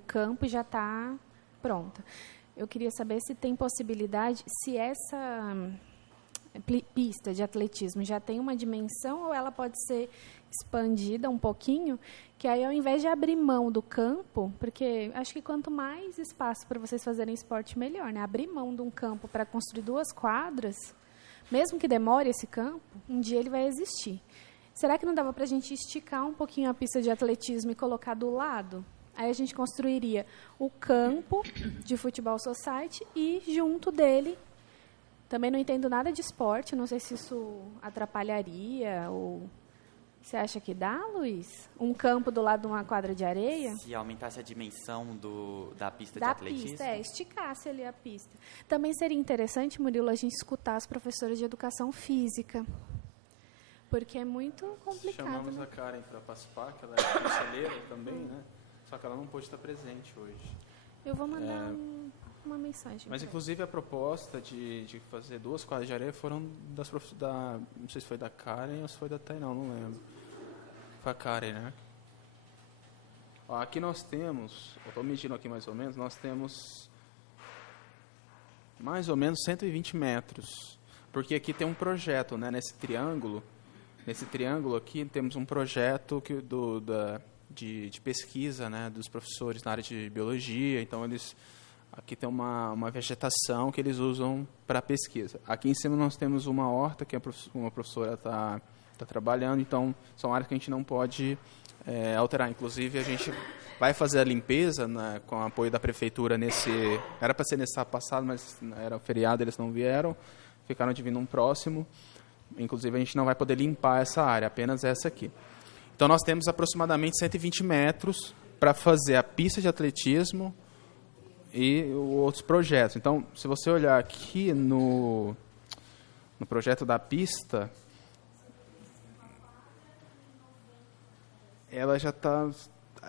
campo já está pronta. Eu queria saber se tem possibilidade, se essa pista de atletismo já tem uma dimensão ou ela pode ser expandida um pouquinho, que aí ao invés de abrir mão do campo, porque acho que quanto mais espaço para vocês fazerem esporte, melhor, né? Abrir mão de um campo para construir 2 quadras, mesmo que demore esse campo, um dia ele vai existir. Será que não dava para a gente esticar um pouquinho a pista de atletismo e colocar do lado? Aí a gente construiria o campo de futebol society e junto dele, também não entendo nada de esporte, não sei se isso atrapalharia ou... Você acha que dá, Luiz? Um campo do lado de uma quadra de areia? Se aumentasse a dimensão da pista de atletismo? Da pista, esticasse ali a pista. Também seria interessante, Murilo, a gente escutar as professoras de educação física, porque é muito complicado. Chamamos a Karen para participar, que ela é conselheira também, né? Só que ela não pôde estar presente hoje. Eu vou mandar uma mensagem. Mas, inclusive, a proposta de fazer 2 quadras de areia foram não sei se foi da Karen ou se foi da Tainá, não lembro. Foi a Karen, né? Ó, aqui nós temos, eu estou medindo aqui mais ou menos, nós temos mais ou menos 120 metros. Porque aqui tem um projeto, né? Nesse triângulo aqui temos um projeto de pesquisa, né, dos professores na área de biologia. Então, eles Aqui tem uma vegetação que eles usam para pesquisa. Aqui em cima nós temos uma horta que uma professora está trabalhando, então são áreas que a gente não pode alterar. Inclusive, a gente vai fazer a limpeza, né, com o apoio da prefeitura era para ser nesse sábado passado, mas era feriado, eles não vieram, ficaram de vir num próximo. Inclusive, a gente não vai poder limpar essa área, apenas essa aqui. Então, nós temos aproximadamente 120 metros para fazer a pista de atletismo e outros projetos. Então, se você olhar aqui no projeto da pista, ela já está...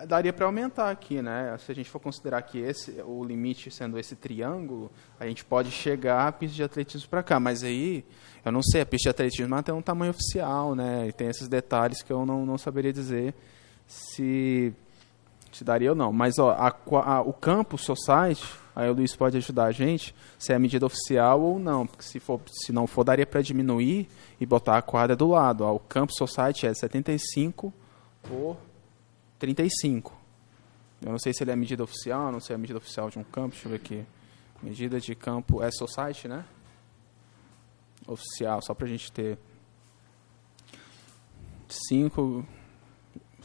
Daria para aumentar aqui, né? Se a gente for considerar que o limite sendo esse triângulo, a gente pode chegar à pista de atletismo para cá. Mas aí, eu não sei, a pista de atletismo tem um tamanho oficial, né? E tem esses detalhes que eu não saberia dizer se daria ou não. Mas ó, o campo society, aí o Luiz pode ajudar a gente, se é a medida oficial ou não. Porque se não for, daria para diminuir e botar a quadra do lado. Ó, o campo society é 75 por 35. Eu não sei se ele é a medida oficial, não sei a medida oficial de um campo. Deixa eu ver aqui. Medida de campo é society, né? Oficial, só para a gente ter 5.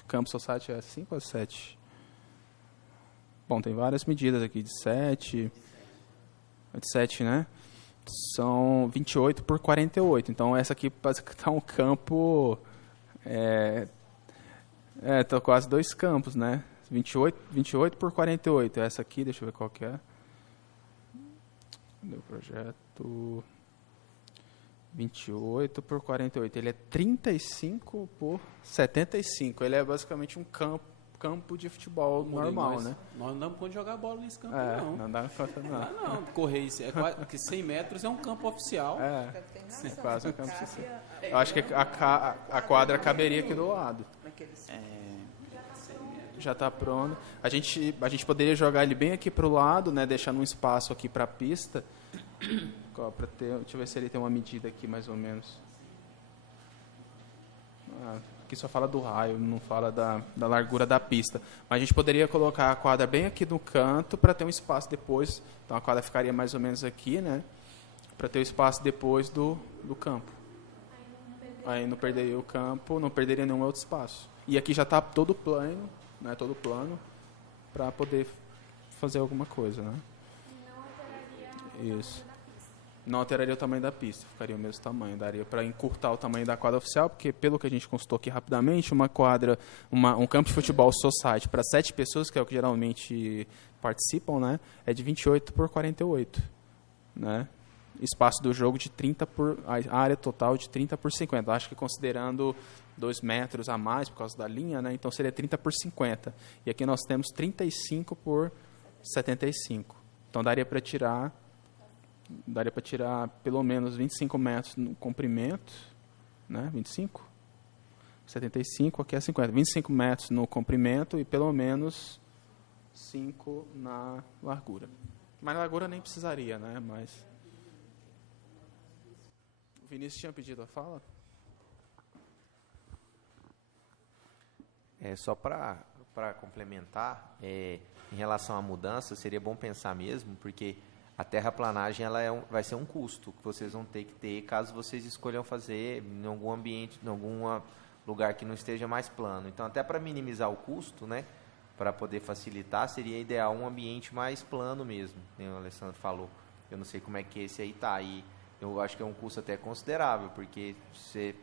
Campo society é 5 ou 7? Bom, tem várias medidas aqui, de 7, né? São 28 por 48. Então, essa aqui parece que está um campo... Tá quase 2 campos, né? 28 por 48. Essa aqui, deixa eu ver qual que é. Meu projeto... 28 por 48. Ele é 35 por 75. Ele é basicamente um campo de futebol normal, né? Nós não podemos jogar bola nesse campo, não. Não dá pra fazer, não. Não, correr, porque 100 metros é um campo oficial. É quase um campo oficial. Eu acho que a quadra caberia aqui do lado. Já está pronto. A gente poderia jogar ele bem aqui para o lado, né? Deixar um espaço aqui para a pista. Deixa eu ver se ele tem uma medida aqui, mais ou menos. Aqui só fala do raio, não fala da largura da pista. Mas a gente poderia colocar a quadra bem aqui no canto para ter um espaço depois. Então a quadra ficaria mais ou menos aqui, né? Para ter o espaço depois do campo. Aí não perderia o campo, não perderia nenhum outro espaço. E aqui já está todo plano, né? Todo plano para poder fazer alguma coisa, né? Isso. Não alteraria o tamanho da pista, ficaria o mesmo tamanho. Daria para encurtar o tamanho da quadra oficial, porque pelo que a gente consultou aqui rapidamente, uma quadra, um campo de futebol society para 7 pessoas, que é o que geralmente participam, né? É de 28 por 48, né? Espaço do jogo de 30 a área total de 30 por 50. Acho que considerando 2 metros a mais por causa da linha, né? Então seria 30 por 50. E aqui nós temos 35 por 75. Então daria para tirar pelo menos 25 metros no comprimento, né? 25? 75, aqui é 50. 25 metros no comprimento e pelo menos 5 na largura. Mas na largura nem precisaria, né? Mas... O Vinícius tinha pedido a fala? Só para complementar, em relação à mudança, seria bom pensar mesmo, porque a terraplanagem vai ser um custo que vocês vão ter que ter caso vocês escolham fazer em algum ambiente, em algum lugar que não esteja mais plano. Então, até para minimizar o custo, né, para poder facilitar, seria ideal um ambiente mais plano mesmo, como o Alessandro falou. Eu não sei como é que esse aí está, e eu acho que é um custo até considerável, porque você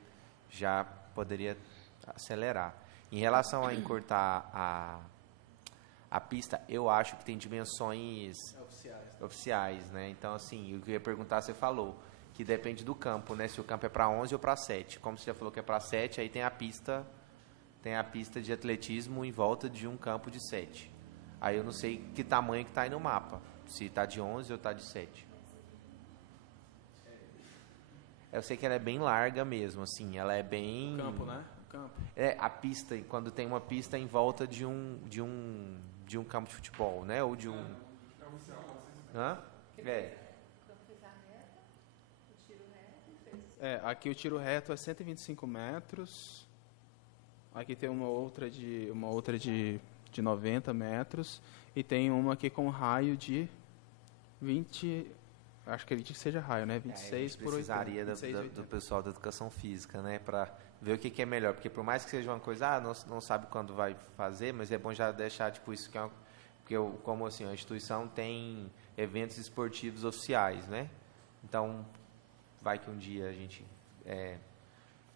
já poderia acelerar. Em relação a encurtar a pista, eu acho que tem dimensões oficiais, né? Então, assim, eu queria perguntar, você falou que depende do campo, né? Se o campo é para 11 ou para 7. Como você já falou que é para 7, aí tem a pista de atletismo em volta de um campo de 7. Aí eu não sei que tamanho que está aí no mapa, se está de 11 ou está de 7. Eu sei que ela é bem larga mesmo, assim, ela é bem... O campo, né? O campo. A pista, quando tem uma pista em volta de um campo de futebol, né? Ou de um... Aqui o tiro reto é 125 metros. Aqui tem uma outra de 90 metros. E tem uma aqui com raio de Acho que ele diz que seja raio, né? 26 por 80. Precisaria do pessoal da educação física, né? Para ver o que é melhor. Porque por mais que seja uma coisa, não sabe quando vai fazer, mas é bom já deixar, tipo, isso que é porque, como assim, a instituição tem eventos esportivos oficiais, né? Então, vai que um dia a gente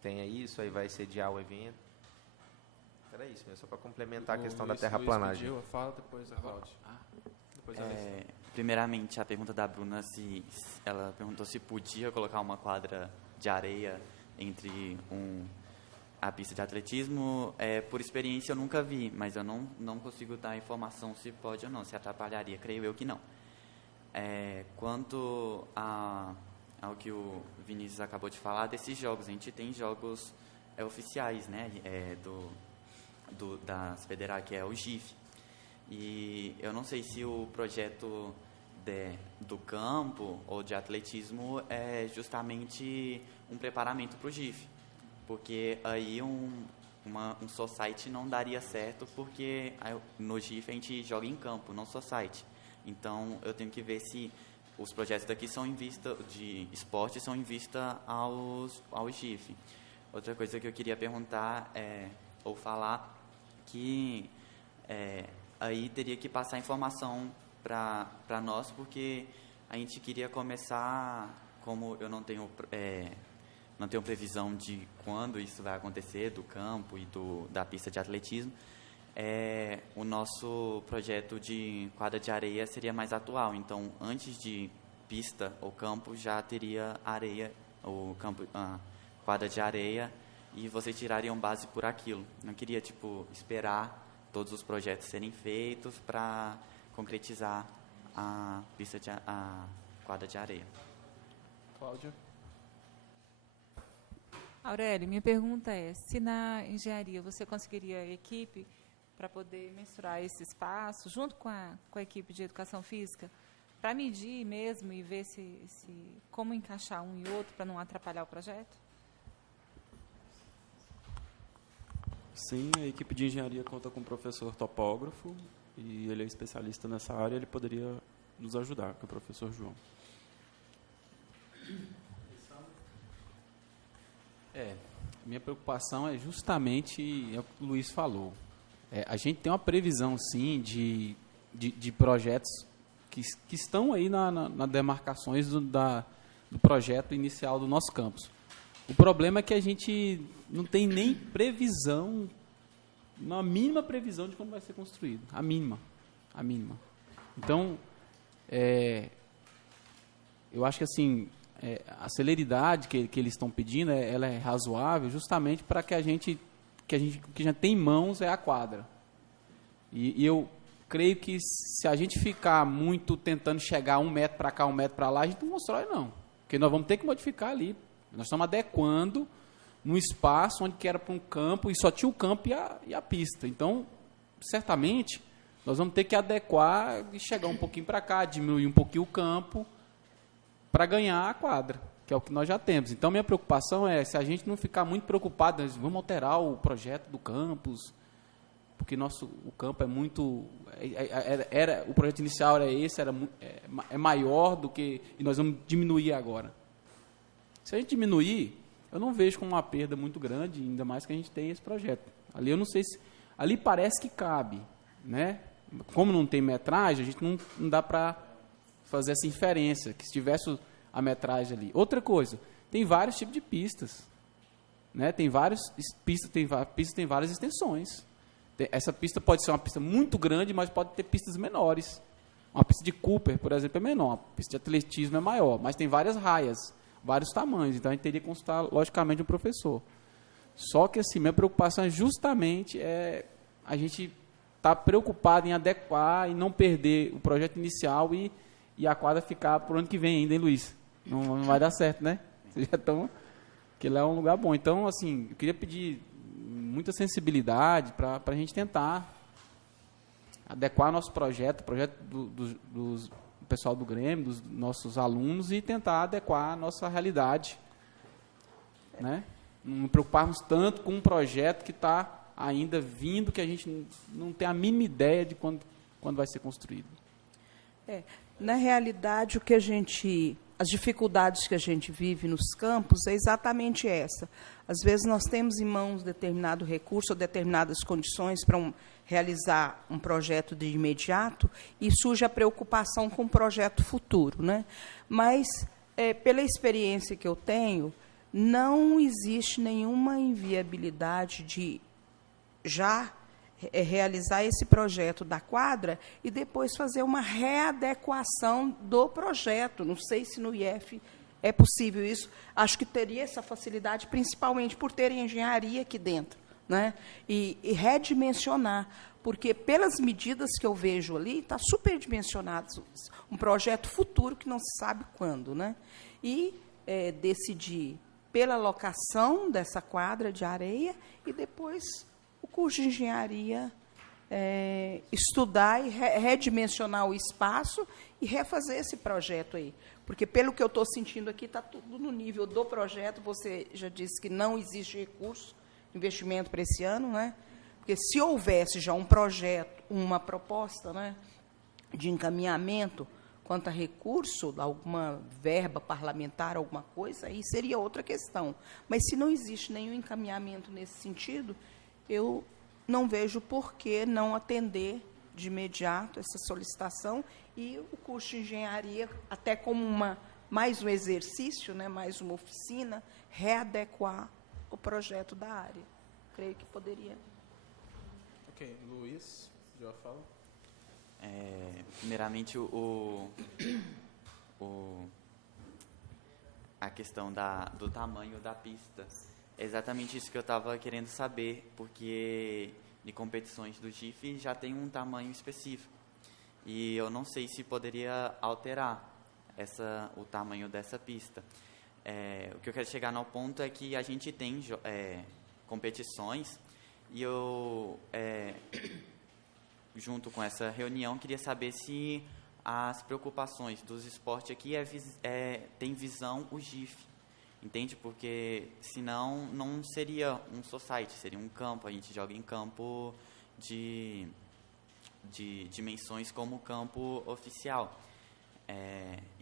tenha isso, aí vai sediar o evento. Era isso mesmo, só para complementar a questão da terraplanagem. Luiz pediu, fala depois a Cláudia. Depois Primeiramente, a pergunta da Bruna, ela perguntou se podia colocar uma quadra de areia entre a pista de atletismo. Por experiência, eu nunca vi, mas eu não consigo dar informação se pode ou não, se atrapalharia. Creio eu que não. Quanto ao que o Vinícius acabou de falar, desses jogos, a gente tem jogos oficiais, né, das federais, que é o GIF. E eu não sei se o projeto do campo ou de atletismo é justamente um preparamento para o GIF, porque aí um society não daria certo, porque no GIF a gente joga em campo, não society. Então eu tenho que ver se os projetos daqui são em vista de esporte, são em vista ao GIF. Outra coisa que eu queria perguntar ou falar, que aí teria que passar informação para nós, porque a gente queria começar, como eu não tenho previsão de quando isso vai acontecer, do campo e da pista de atletismo, o nosso projeto de quadra de areia seria mais atual. Então, antes de pista ou campo, já teria areia, o campo, quadra de areia, e vocês tirariam base por aquilo. Não queria, esperar todos os projetos serem feitos para concretizar a quadra de areia. Cláudia? Aurélio, minha pergunta é, se na engenharia você conseguiria equipe para poder mensurar esse espaço, junto com a equipe de educação física, para medir mesmo e ver como encaixar um e outro para não atrapalhar o projeto? Sim, a equipe de engenharia conta com um professor topógrafo e ele é especialista nessa área, ele poderia nos ajudar, que é o professor João. Minha preocupação é justamente o que o Luiz falou. A gente tem uma previsão, sim, de projetos que estão aí na demarcações do projeto inicial do nosso campus. O problema é que a gente não tem nem previsão, uma mínima previsão de como vai ser construído. A mínima. Então, eu acho que assim, a celeridade que eles estão pedindo, ela é razoável justamente para que a gente já tem em mãos a quadra. E eu creio que se a gente ficar muito tentando chegar 1 metro para cá, 1 metro para lá, a gente não constrói não. Porque nós vamos ter que modificar ali. Nós estamos adequando num espaço onde que era para um campo e só tinha o campo e a pista. Então, certamente, nós vamos ter que adequar e chegar um pouquinho para cá, diminuir um pouquinho o campo para ganhar a quadra, que é o que nós já temos. Então, minha preocupação é, se a gente não ficar muito preocupado, nós vamos alterar o projeto do campus, porque o campo é muito... o projeto inicial era esse, é maior do que... E nós vamos diminuir agora. Se a gente diminuir, eu não vejo como uma perda muito grande, ainda mais que a gente tem esse projeto. Ali eu não sei se... Ali parece que cabe, né? Como não tem metragem, a gente não dá para fazer essa inferência, que se tivesse a metragem ali. Outra coisa, tem vários tipos de pistas, né? Tem várias extensões. Essa pista pode ser uma pista muito grande, mas pode ter pistas menores. Uma pista de Cooper, por exemplo, é menor. Uma pista de atletismo é maior, mas tem várias raias, vários tamanhos. Então, a gente teria que consultar, logicamente, um professor. Só que, assim, minha preocupação é justamente a gente estar preocupado em adequar e não perder o projeto inicial e a quadra ficar para o ano que vem ainda, hein, Luiz? Não vai dar certo, né? Vocês já estão... Que lá é um lugar bom. Então, assim, eu queria pedir muita sensibilidade para a gente tentar adequar nosso projeto, o projeto do pessoal do Grêmio, dos nossos alunos, e tentar adequar a nossa realidade, né? Não preocuparmos tanto com um projeto que está ainda vindo, que a gente não tem a mínima ideia de quando vai ser construído. Na realidade, as dificuldades que a gente vive nos campos é exatamente essa. Às vezes nós temos em mãos determinado recurso ou determinadas condições para realizar um projeto de imediato e surge a preocupação com o projeto futuro, né? Mas, pela experiência que eu tenho, não existe nenhuma inviabilidade de já realizar esse projeto da quadra e depois fazer uma readequação do projeto. Não sei se no IF é possível isso. Acho que teria essa facilidade, principalmente por ter engenharia aqui dentro, né? E redimensionar, porque pelas medidas que eu vejo ali, está superdimensionado um projeto futuro que não se sabe quando, né? E decidir pela locação dessa quadra de areia e depois o curso de engenharia estudar e redimensionar o espaço e refazer esse projeto aí. Porque, pelo que eu estou sentindo aqui, está tudo no nível do projeto. Você já disse que não existe recurso, investimento para esse ano, né? Porque se houvesse já um projeto, uma proposta, né, de encaminhamento quanto a recurso, alguma verba parlamentar, alguma coisa, aí seria outra questão. Mas, se não existe nenhum encaminhamento nesse sentido, eu não vejo por que não atender de imediato essa solicitação e o curso de engenharia, até como mais um exercício, né, mais uma oficina, readequar o projeto da área. Creio que poderia. Ok, Luiz, já fala. Primeiramente, a questão do tamanho da pista. É exatamente isso que eu estava querendo saber, porque de competições do GIF já tem um tamanho específico. E eu não sei se poderia alterar o tamanho dessa pista. O que eu quero chegar no ponto é que a gente tem competições e eu, junto com essa reunião, queria saber se as preocupações dos esportes aqui tem visão o GIF. Entende? Porque, senão, não seria um society, seria um campo. A gente joga em campo de dimensões como campo oficial.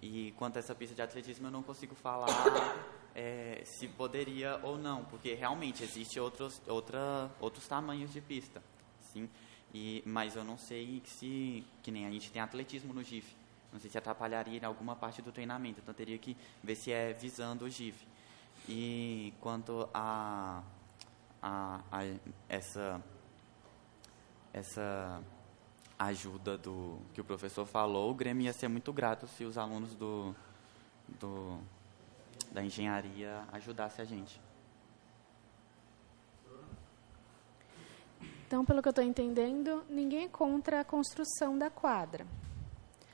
E quanto a essa pista de atletismo, eu não consigo falar se poderia ou não, porque realmente existe outros tamanhos de pista. Sim? Mas eu não sei que nem a gente tem atletismo no GIF. Não sei se atrapalharia em alguma parte do treinamento. Então, teria que ver se é visando o GIF. E quanto a essa ajuda que o professor falou, o Grêmio ia ser muito grato se os alunos da engenharia ajudassem a gente. Então, pelo que eu estou entendendo, ninguém é contra a construção da quadra.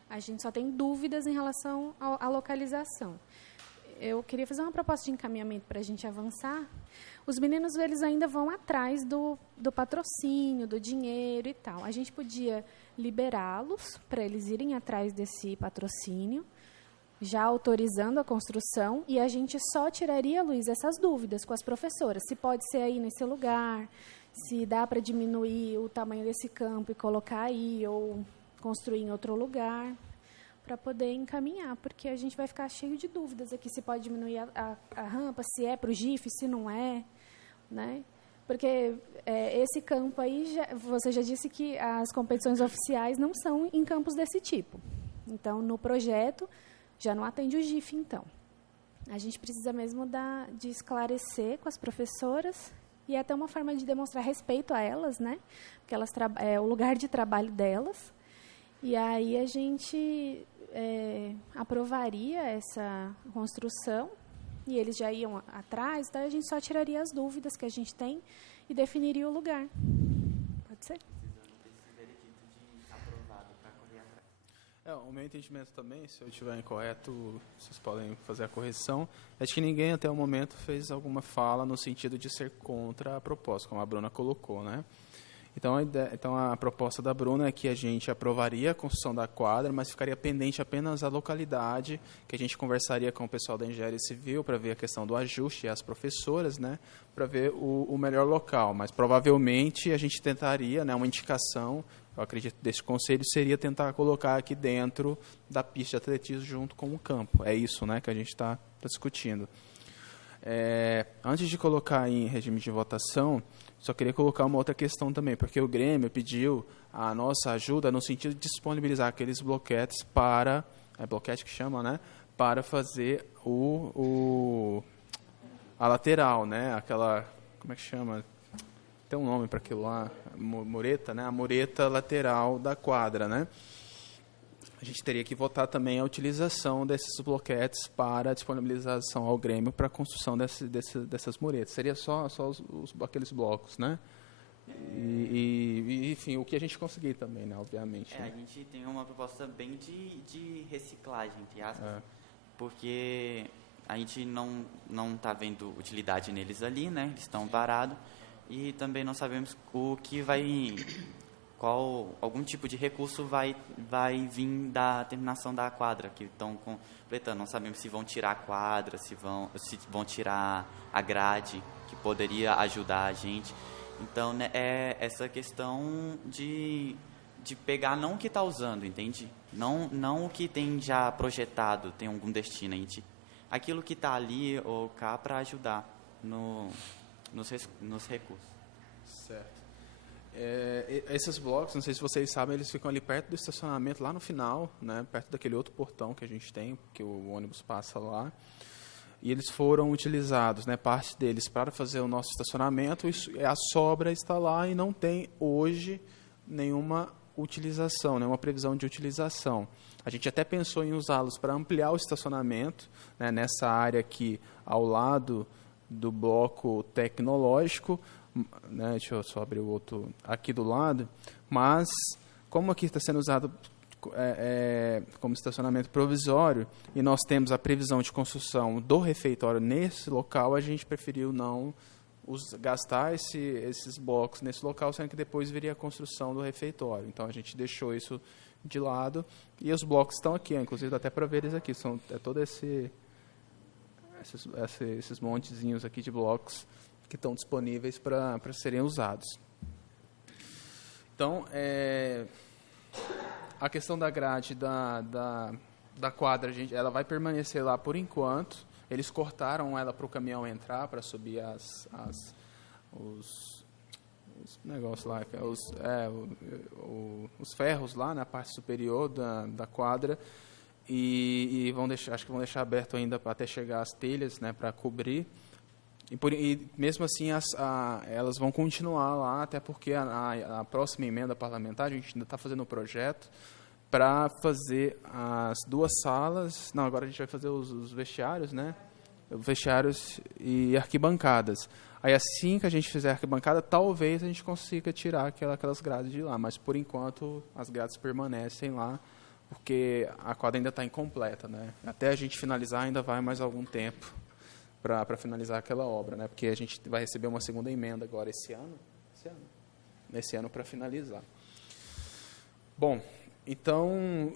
A gente só tem dúvidas em relação à localização. Eu queria fazer uma proposta de encaminhamento para a gente avançar. Os meninos, eles ainda vão atrás do patrocínio, do dinheiro e tal. A gente podia liberá-los para eles irem atrás desse patrocínio, já autorizando a construção, e a gente só tiraria, Luiz, essas dúvidas com as professoras. Se pode ser aí nesse lugar, se dá para diminuir o tamanho desse campo e colocar aí, ou construir em outro lugar, para poder encaminhar, porque a gente vai ficar cheio de dúvidas aqui, se pode diminuir a rampa, se é para o GIF, se não é, né? Porque esse campo aí, você já disse que as competições oficiais não são em campos desse tipo. Então, no projeto, já não atende o GIF, então. A gente precisa mesmo de esclarecer com as professoras e até uma forma de demonstrar respeito a elas, né? Porque é o lugar de trabalho delas. E aí a gente aprovaria essa construção e eles já iam atrás, daí a gente só tiraria as dúvidas que a gente tem e definiria o lugar. Pode ser? O meu entendimento também, se eu estiver incorreto, vocês podem fazer a correção, é de que ninguém até o momento fez alguma fala no sentido de ser contra a proposta, como a Bruna colocou, né? Então, a proposta da Bruna é que a gente aprovaria a construção da quadra, mas ficaria pendente apenas a localidade, que a gente conversaria com o pessoal da engenharia civil para ver a questão do ajuste e as professoras, né, para ver o melhor local. Mas, provavelmente, a gente tentaria, né, uma indicação, eu acredito, desse conselho, seria tentar colocar aqui dentro da pista de atletismo junto com o campo. É isso, né, que a gente está discutindo. Antes de colocar em regime de votação, só queria colocar uma outra questão também, porque o Grêmio pediu a nossa ajuda no sentido de disponibilizar aqueles bloquetes para, bloquete que chama, né, para fazer a lateral, né, aquela, como é que chama? Tem um nome para aquilo lá, mureta, né, a mureta lateral da quadra, né. A gente teria que votar também a utilização desses bloquetes para a disponibilização ao Grêmio para a construção dessas muretas. Seria só aqueles blocos, né? Enfim, o que a gente conseguir também, né? Obviamente. A gente tem uma proposta bem de reciclagem, entre aspas, porque a gente não está vendo utilidade neles ali, né? Eles estão parados e também não sabemos o que vai... algum tipo de recurso vai vir da terminação da quadra que estão completando. Não sabemos se vão tirar a quadra, se vão tirar a grade, que poderia ajudar a gente. Então, né, é essa questão de pegar não o que está usando, entende? Não o que tem já projetado, tem algum destino. Aquilo que está ali ou cá para ajudar nos recursos. Certo. Esses blocos, não sei se vocês sabem, eles ficam ali perto do estacionamento, lá no final, né, perto daquele outro portão que a gente tem, que o ônibus passa lá. E eles foram utilizados, né, parte deles para fazer o nosso estacionamento. A sobra está lá e não tem hoje nenhuma utilização, nenhuma previsão de utilização. A gente até pensou em usá-los para ampliar o estacionamento, né, nessa área aqui ao lado do bloco tecnológico, né, deixa eu só abrir o outro aqui do lado, mas como aqui está sendo usado como estacionamento provisório e nós temos a previsão de construção do refeitório nesse local, a gente preferiu não gastar esses blocos nesse local, sendo que depois viria a construção do refeitório. Então a gente deixou isso de lado e os blocos estão aqui, inclusive até para ver eles aqui, são todo esses montezinhos aqui de blocos que estão disponíveis para serem usados. Então, a questão da grade da quadra, ela vai permanecer lá por enquanto. Eles cortaram ela para o caminhão entrar, para subir os negócios lá, os ferros lá na parte superior da quadra, e acho que vão deixar aberto ainda até chegar as telhas, né, para cobrir. E mesmo assim, elas vão continuar lá, até porque a próxima emenda parlamentar, a gente ainda está fazendo o projeto para fazer as duas salas. Não, agora a gente vai fazer os vestiários, né? Vestiários e arquibancadas. Aí, assim que a gente fizer a arquibancada, talvez a gente consiga tirar aquelas grades de lá. Mas, por enquanto, as grades permanecem lá, porque a quadra ainda está incompleta, né? Até a gente finalizar, ainda vai mais algum tempo para finalizar aquela obra, né? Porque a gente vai receber uma segunda emenda agora esse ano para finalizar. Bom, então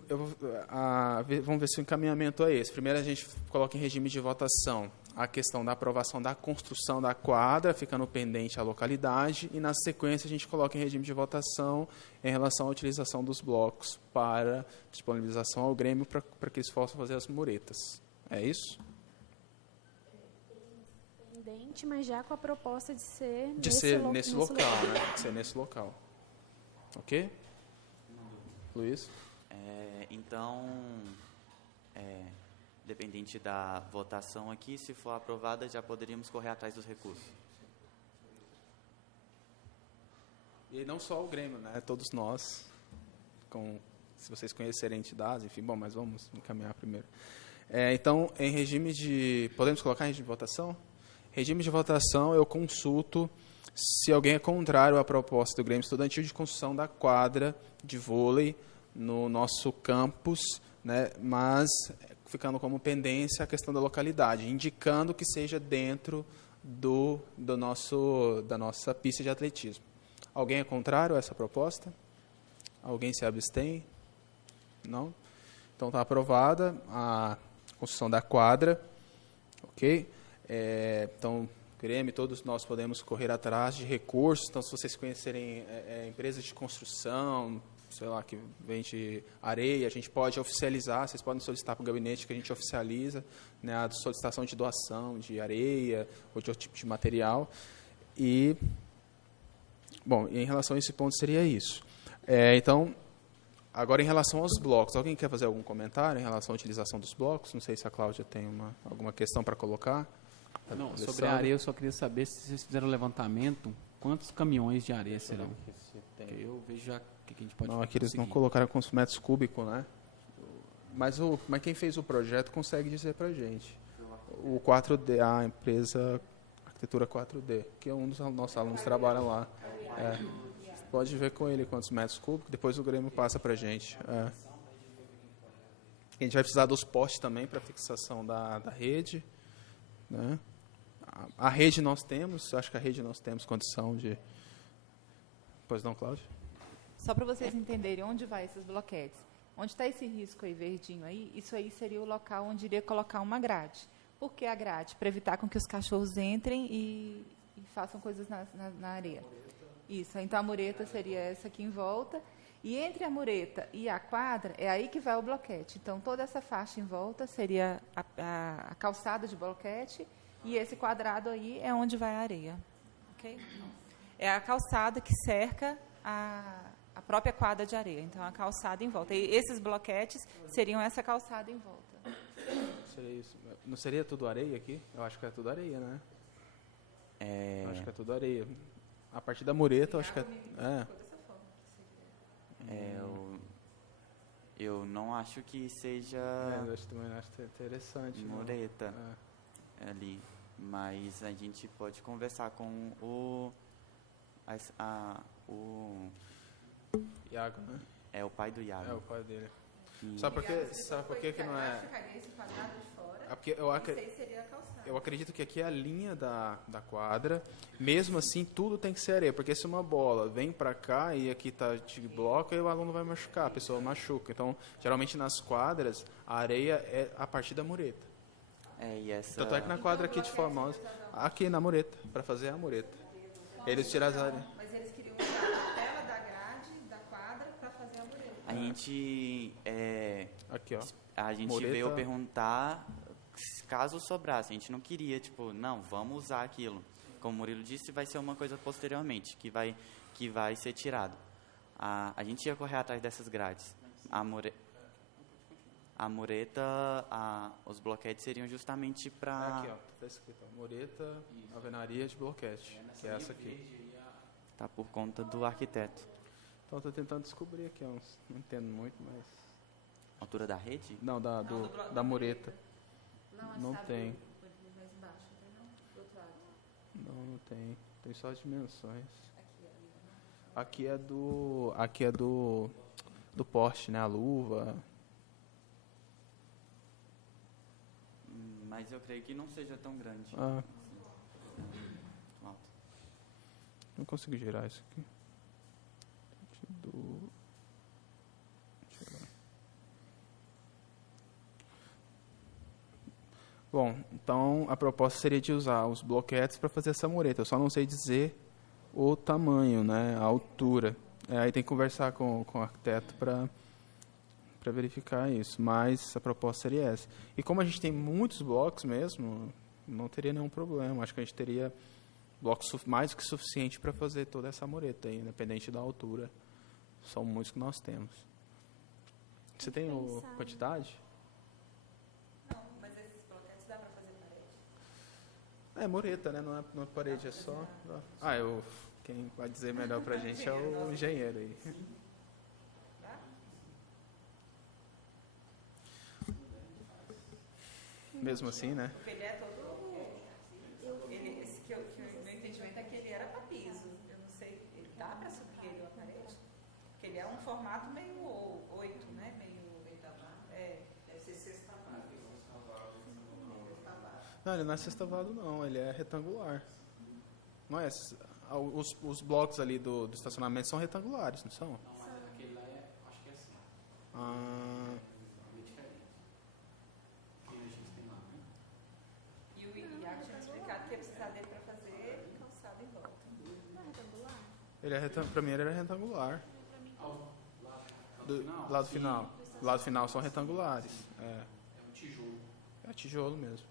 vamos ver se o encaminhamento é esse. Primeiro a gente coloca em regime de votação a questão da aprovação da construção da quadra, ficando pendente a localidade, e na sequência a gente coloca em regime de votação em relação à utilização dos blocos para disponibilização ao Grêmio para que eles possam fazer as muretas. É isso? Mas já com a proposta de ser nesse local, né? De ser nesse local. Ok? Luiz? Então, dependente da votação aqui, se for aprovada, já poderíamos correr atrás dos recursos. E não só o Grêmio, né? Todos nós, se vocês conhecerem entidades, enfim, bom, mas vamos encaminhar primeiro. Então, em regime de... Podemos colocar em regime de votação? Regime de votação, eu consulto se alguém é contrário à proposta do Grêmio Estudantil de construção da quadra de vôlei no nosso campus, né, mas ficando como pendência a questão da localidade, indicando que seja dentro da nossa pista de atletismo. Alguém é contrário a essa proposta? Alguém se abstém? Não? Então está aprovada a construção da quadra, ok? Então, Grêmio, todos nós podemos correr atrás de recursos. Então, se vocês conhecerem empresas de construção, sei lá, que vende areia, a gente pode oficializar, vocês podem solicitar para o gabinete que a gente oficializa, né, a solicitação de doação de areia ou de outro tipo de material. E, bom, em relação a esse ponto seria isso. Então, agora em relação aos blocos, alguém quer fazer algum comentário em relação à utilização dos blocos? Não sei se a Cláudia tem alguma questão para colocar. Não, sobre a areia eu só queria saber se vocês fizeram o levantamento, quantos caminhões de areia serão? Porque eu vejo já que a gente pode não, aqui eles não colocaram quantos metros cúbicos, né? Mas quem fez o projeto consegue dizer para a gente. O 4D, a empresa Arquitetura 4D, que é um dos nossos alunos que trabalha lá. Você pode ver com ele quantos metros cúbicos, depois o Grêmio passa para a gente. A gente vai precisar dos postes também para fixação da rede. Né? A rede nós temos, acho que a rede nós temos condição de... Pois não, Cláudia? Só para vocês entenderem onde vai esses bloquetes. Onde está esse risco aí, verdinho aí, isso aí seria o local onde iria colocar uma grade. Por que a grade? Para evitar com que os cachorros entrem e façam coisas na areia. Isso, então a mureta seria essa aqui em volta. E entre a mureta e a quadra, é aí que vai o bloquete. Então, toda essa faixa em volta seria a calçada de bloquete e esse quadrado aí é onde vai a areia. Okay? É a calçada que cerca a própria quadra de areia. Então, a calçada em volta. E esses bloquetes seriam essa calçada em volta. Seria isso. Não seria tudo areia aqui? Eu acho que é tudo areia, né? Eu acho que é tudo areia. A partir da mureta, eu acho que é... Eu não acho que seja eu também acho interessante. mureta ali, mas a gente pode conversar com o Iago, né? É o pai do Iago. É o pai dele. Sabe por que que não é? É porque eu acredito que aqui é a linha da quadra. Mesmo assim, tudo tem que ser areia. Porque se uma bola vem para cá e aqui está de bloco, aí o aluno vai machucar, a pessoa machuca. Então, geralmente nas quadras, a areia é a partir da mureta. Tanto é que na quadra aqui de Formosa, aqui na mureta, para fazer a mureta. Eles tiram as areias. Mas eles queriam usar a tela da grade da quadra para fazer a mureta. A gente aqui, ó. A gente mureta. Veio perguntar caso sobrasse. A gente não queria, não, vamos usar aquilo. Como o Murilo disse, vai ser uma coisa posteriormente, que vai ser tirado. A gente ia correr atrás dessas grades. A mureta, os bloquetes seriam justamente para... Aqui, ó, está escrito, mureta, alvenaria de bloquete, que é essa aqui. Tá por conta do arquiteto. Então, estou tentando descobrir aqui, não entendo muito, mas... Altura da rede? Não, da mureta. Não tem. Não tem. Tem só as dimensões. Aqui é do poste, né? A luva. Mas eu creio que não seja tão grande. Ah. Alto. Não consigo girar isso aqui. Bom, então a proposta seria de usar os bloquetes para fazer essa mureta. Eu só não sei dizer o tamanho, né, a altura. Aí tem que conversar com o arquiteto para verificar isso. Mas a proposta seria essa. E como a gente tem muitos blocos mesmo, não teria nenhum problema. Acho que a gente teria blocos mais do que suficiente para fazer toda essa mureta, aí, independente da altura. São muitos que nós temos. Você tem a quantidade? É mureta, né? Não é parede, é só... quem vai dizer melhor pra gente é o engenheiro aí. Mesmo assim, né? Ele é todo... meu entendimento é que ele era para piso. Eu não sei, ele dá para subir ele a parede? Porque ele é um formato meio 8, né? Deve ser sextavado. Não, ele não é sextavado, não. Ele é retangular. Não é? Os blocos ali do estacionamento são retangulares, não são? Não, mas aquele lá acho que é assim. Ah, É diferente. Aquele a gente tem lá, né? E o Iago tinha explicado que ia precisar dele para fazer calçado em volta. Não é retangular? para mim ele era retangular. Do lado final. Do lado final são retangulares. É um tijolo. É tijolo mesmo.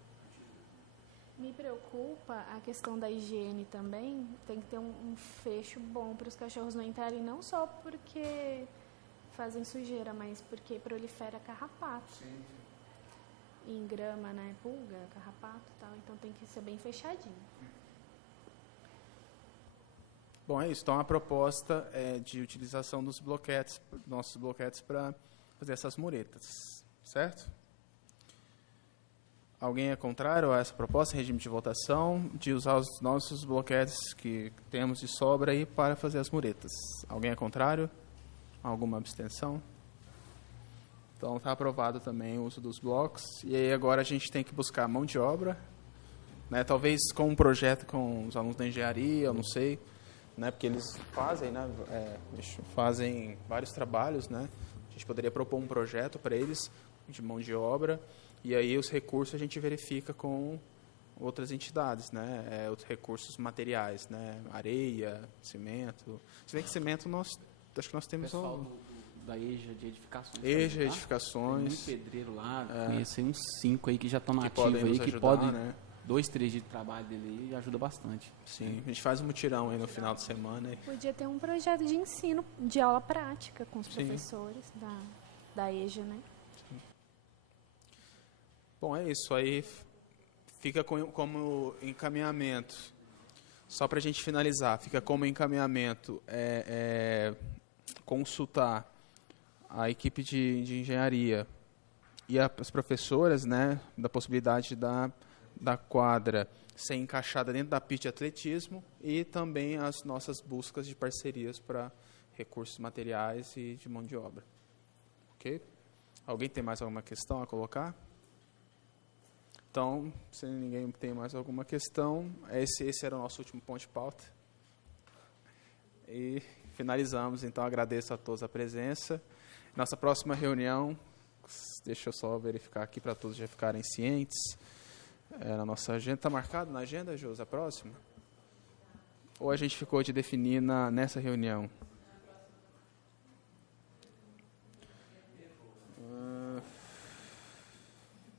Me preocupa a questão da higiene também. Tem que ter um fecho bom para os cachorros não entrarem, não só porque fazem sujeira, mas porque prolifera carrapato. Sim. Em grama, né? Pulga, carrapato e tal. Então tem que ser bem fechadinho. Bom, é isso. Então a proposta é de utilização dos bloquetes, nossos bloquetes, para fazer essas muretas, certo? Alguém é contrário a essa proposta, regime de votação, de usar os nossos bloquetes que temos de sobra aí para fazer as muretas? Alguém é contrário? Alguma abstenção? Então está aprovado também o uso dos blocos. E aí agora a gente tem que buscar mão de obra, né? Talvez com um projeto com os alunos da engenharia, eu não sei, né? Porque eles fazem, né? Fazem vários trabalhos, né? A gente poderia propor um projeto para eles de mão de obra. E aí os recursos a gente verifica com outras entidades, né? Os recursos materiais, né? Areia, cimento. Se bem que cimento acho que nós O temos pessoal da EJA de edificações. EJA, também, tá? edificações. Tem um pedreiro lá, conheci uns 5 aí que já estão na que ativa podem aí, nos que ajudar, podem, né? 2, 3 dias de trabalho dele aí, ajuda bastante. Sim, a gente faz um mutirão aí no final de semana. Podia ter um projeto de ensino, de aula prática com os Sim. professores da EJA, né? Bom, é isso. Aí fica como encaminhamento, só para a gente finalizar, fica como encaminhamento consultar a equipe de engenharia e as professoras, né, da possibilidade da quadra ser encaixada dentro da pista de atletismo e também as nossas buscas de parcerias para recursos materiais e de mão de obra. Ok? Alguém tem mais alguma questão a colocar? Então, se ninguém tem mais alguma questão, esse era o nosso último ponto de pauta. E finalizamos, então agradeço a todos a presença. Nossa próxima reunião, deixa eu só verificar aqui para todos já ficarem cientes. Na nossa agenda, está marcado na agenda, Josi, a próxima? Ou a gente ficou de definir nessa reunião?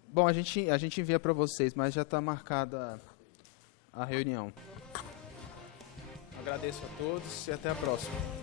Bom, a gente envia para vocês, mas já está marcada a reunião. Agradeço a todos e até a próxima.